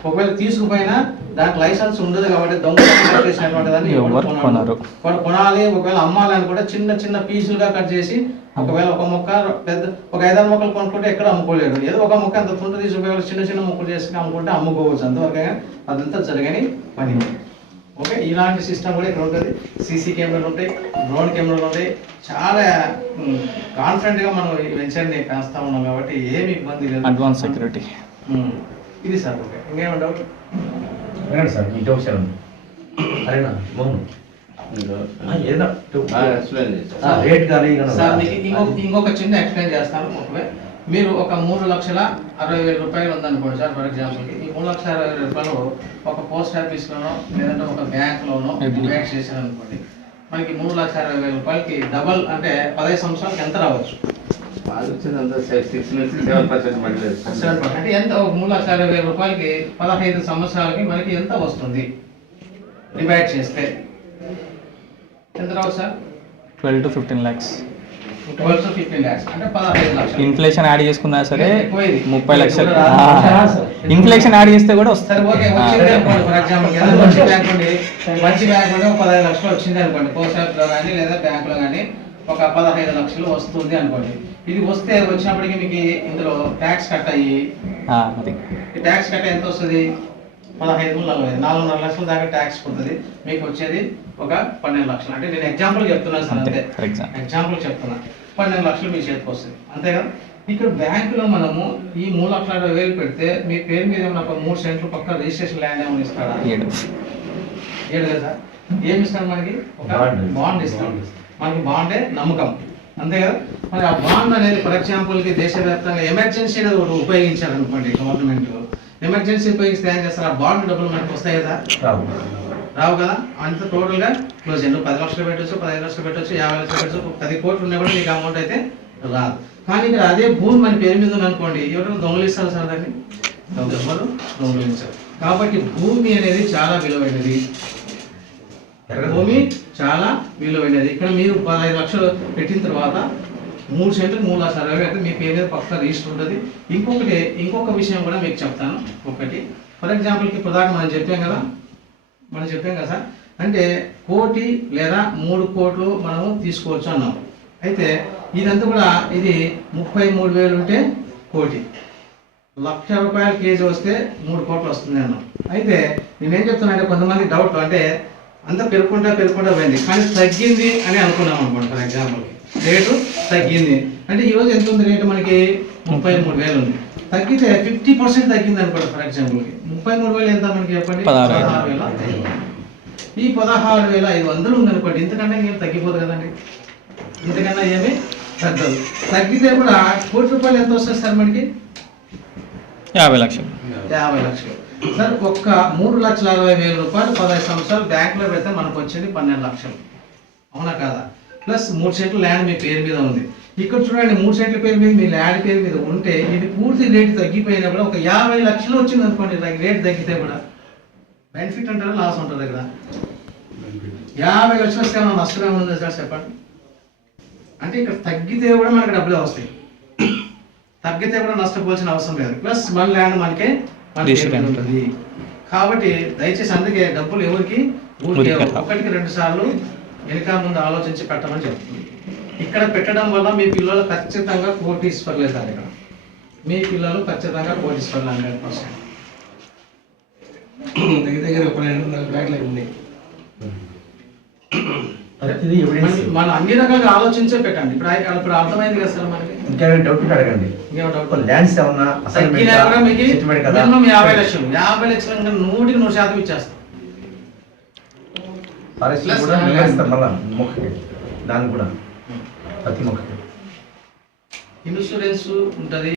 ఒకవేళ తీసుకుపోయినా దానికి లైసెన్స్ ఉండదు కాబట్టి వాడు కొనాలి. ఒకవేళ అమ్మాలి అని కూడా చిన్న చిన్న పీసులుగా కట్ చేసి ఒకవేళ ఒక మొక్క పెద్ద ఒక 5-6 మొక్కలు కొనుక్కుంటే ఎక్కడ అమ్ముకోలేడు. ఏదో ఒక మొక్క అంత తుంట తీసుకుపోయి చిన్న చిన్న మొక్కలు చేసుకుని అమ్ముకుంటే అమ్ముకోవచ్చు, అంతవరకే అదంతా జరగని పని. ఓకే, ఇలాంటి సిస్టమ్ కూడా ఇక్కడ ఉంటుంది. సీసీ కెమెరాలు ఉంటాయి, డ్రోన్ కెమెరాలు ఉంటాయి. చాలా కాన్ఫిడెంట్గా మనం ఈ వెంచర్ని పెంచుతా ఉన్నాం కాబట్టి ఏమి ఇబ్బంది లేదు. అడ్వాన్స్ సెక్యూరిటీ ఇది సార్. ఓకే, ఇంకేమైనా డౌట్? సార్ ఈ డౌట్ సార్ అరేనా మౌను రేట్ కానీ సార్ మీకు ఇంకొక చిన్న ఎక్స్ప్లెయిన్ చేస్తాను. ఒకవేళ మీరు ఒక 3,60,000 రూపాయలు ఉందనుకోండి సార్, ఫర్ ఎగ్జాంపుల్కి ఈ 3,60,000 రూపాయలు ఒక పోస్ట్ ఆఫీస్లోనో లేదంటే ఒక బ్యాంక్లోనో ఇన్వెస్ట్ చేశారనుకోండి, మనకి 3,60,000 రూపాయలకి డబల్ అంటే 15 సంవత్సరాలకి ఎంత రావచ్చు? 6 నుంచి 7% అంటే ఎంత? 3,60,000 రూపాయలకి 15 సంవత్సరాలకి మనకి ఎంత వస్తుంది డివైడ్ చేస్తే? ఎంత రావచ్చు sir? 12 to 15 lakhs. 12 to 15 lakhs అంటే 15 లక్షలు. ఇన్ఫ్లేషన్ యాడ్ చేసుకున్నా సరే 30 లక్షలు. ఇన్ఫ్లేషన్ యాడ్ చేస్తే కూడా వస్తుంది. ఓకే, వచ్చింది అనుకోండి. ఫర్ ఎగ్జాంపుల్ మంచి బ్యాంక్ ఉండి ఒక 15 లక్షలు వచ్చింది అనుకోండి, పోస్ట్ ఆఫీస్లో కానీ లేదా బ్యాంకులో కానీ ఒక 15 లక్షలు వస్తుంది అనుకోండి. ఇది వస్తే వచ్చినప్పటికీ మీకు ఇందులో ట్యాక్స్ కట్ అయ్యి ఈ ట్యాక్స్ కట్ ఎంత వస్తుంది? 15,40,4.5 లక్షల దాకా ట్యాక్స్ పోతుంది. మీకు వచ్చేది ఒక 12 లక్షలు. అంటే నేను ఎగ్జాంపుల్ చెప్తున్నాను సార్, అంతే ఎగ్జాంపుల్ చెప్తున్నా. 12 లక్షలు మీ చేతికి వస్తుంది, అంతే కదా. ఇక్కడ బ్యాంకులో మనము ఈ 3,60,000 పెడితే మీ పేరు మీద ఏమన్నా ఒక 3 సెంట్లు పక్క రిజిస్ట్రేషన్ ల్యాండ్ ఏమైనా ఇస్తాడా? 7 కదా సార్. ఏమి ఇస్తాడు మనకి? ఒక బాండ్ ఇస్తాడు. మనకి బాండే నమ్మకం, అంతే కదా. మరి ఆ బాండ్ అనేది ఫర్ ఎగ్జాంపుల్కి దేశవ్యాప్తంగా ఎమర్జెన్సీ అనేది ఒకటి ఉపయోగించారనుకోండి, గవర్నమెంట్ ఎమర్జెన్సీ ఉపయోగిస్తే ఏం చేస్తారు? ఆ బాండ్ డబ్బులు మనకి వస్తాయి కదా? రావు కదా. అంత టోటల్గా క్లోజ్ అయ్యి 10 లక్షలు పెట్టచ్చు, 15 లక్షలు పెట్టచ్చు, 50 లక్షలు పెట్టచ్చు, 10 కోట్లు ఉన్నా కూడా మీకు అమౌంట్ అయితే రాదు. కానీ ఇక్కడ అదే భూమి మన పేరు మీద ఉంది అనుకోండి, ఎవరైనా దొంగలిస్తారు సార్ దాన్ని? ఎవరు దొంగలించారు. కాబట్టి భూమి అనేది చాలా విలువైనది. భూమి చాలా విలువైనది. ఇక్కడ మీరు 15 లక్షలు పెట్టిన తర్వాత 3 సెంట్లు 3,60,000 అయితే మీ పేరు మీద పక్క రిజిస్టర్ ఉంటుంది. ఇంకొక విషయం కూడా మీకు చెప్తాను. ఒకటి ఫర్ ఎగ్జాంపుల్కి ప్రధాన మనం చెప్పాం కదా సార్, అంటే 1 కోటి లేదా 3 కోట్లు మనము తీసుకోవచ్చు అన్నాం. అయితే ఇదంతా కూడా ఇది 33,000 ఉంటే 1 కోటి, 1,00,000 రూపాయలు కేజీ వస్తే 3 కోట్లు వస్తుంది అన్నాం. అయితే నేనేం చెప్తున్నా అంటే కొంతమంది డౌట్, అంటే అంతా పెరుగుకుంటా పోయింది కానీ తగ్గింది అని అనుకున్నాం అనుకోండి. ఫర్ ఎగ్జాంపుల్ రేటు తగ్గింది అంటే ఈరోజు ఎంత ఉంది రేటు? మనకి 33,000 ఉంది. తగ్గితే 50% తగ్గింది అనుకోండి. ఫర్ ఎగ్జాంపుల్కి 33,000 ఎంత మనకి చెప్పండి? 16,000. ఈ 16,500 ఉంది అనుకోండి. ఇంతకన్నా ఏమి తగ్గిపోదు కదండి, ఇంతకన్నా ఏమి తగ్గదు. తగ్గితే కూడా 1 కోటి రూపాయలు ఎంత వస్తుంది సార్ మనకి? 50 లక్షలు. 50 లక్షలు సార్. ఒక్క 3,60,000 రూపాయలు 15 సంవత్సరాలు బ్యాంకులో పెడితే మనకు వచ్చేది 12 లక్షలు, అవునా కాదా? ప్లస్ 3 సెంట్లు ల్యాండ్ మీ పేరు మీద ఉంది. ఇక్కడ చూడండి 3 సెంట్ల పేరు మీద మీ ల్యాండ్ పేరు మీద ఉంటే ఇది పూర్తి రేటు తగ్గిపోయినా కూడా ఒక 50 లక్షలు వచ్చింది అనుకోండి. రేటు తగ్గితే కూడా బెనిఫిట్ అంటారా లాస్ ఉంటుంది కదా? 50 లక్షలు వస్తే ఏమన్నా నష్టం ఏముంది సార్ చెప్పండి? అంటే ఇక్కడ తగ్గితే కూడా మనకి డబ్బులే వస్తాయి, తగ్గితే కూడా నష్టపోవాల్సిన అవసరం లేదు. ప్లస్ మన ల్యాండ్ మనకే ఉంటుంది. కాబట్టి దయచేసి అందుకే డబ్బులు ఎవరికి 1కి 2 సార్లు వెనుక ముందు ఆలోచించి పెట్టమని చెప్తుంది. ఇక్కడ పెట్టడం వల్ల మీ పిల్లలు ఖచ్చితంగా కోటీశ్వర్లే సార్. ఇక్కడ మీ పిల్లలు ఖచ్చితంగా కోటీశ్వర్లు 100%. దగ్గర 12 ఫ్లాట్లు ఉన్నాయి. ప్రతిదీ ఎవిడెన్స్. మనం అన్ని రకాలుగా ఆలోచించే పెట్టండి. ఇప్పుడు అర్థమైంది కదా సార్ మనకి. ఇంకా డౌట్ ఉంటే అడగండి. ఇంకేమో డౌట్ ల్యాండ్స్ ఏమన్నా తగ్గినా కూడా మీకు సెటిల్మెంట్ కదా? మినిమం 50 లక్షలు 50 లక్షలు అంటే 100% ఇచ్చేస్తాం. ఫారెస్ట్ Plus కూడా నిర్వహిస్తాం మళ్ళా మొక్కకి, దాన్ని కూడా ప్రతి మొక్కకి ఇన్సూరెన్స్ ఉంటుంది.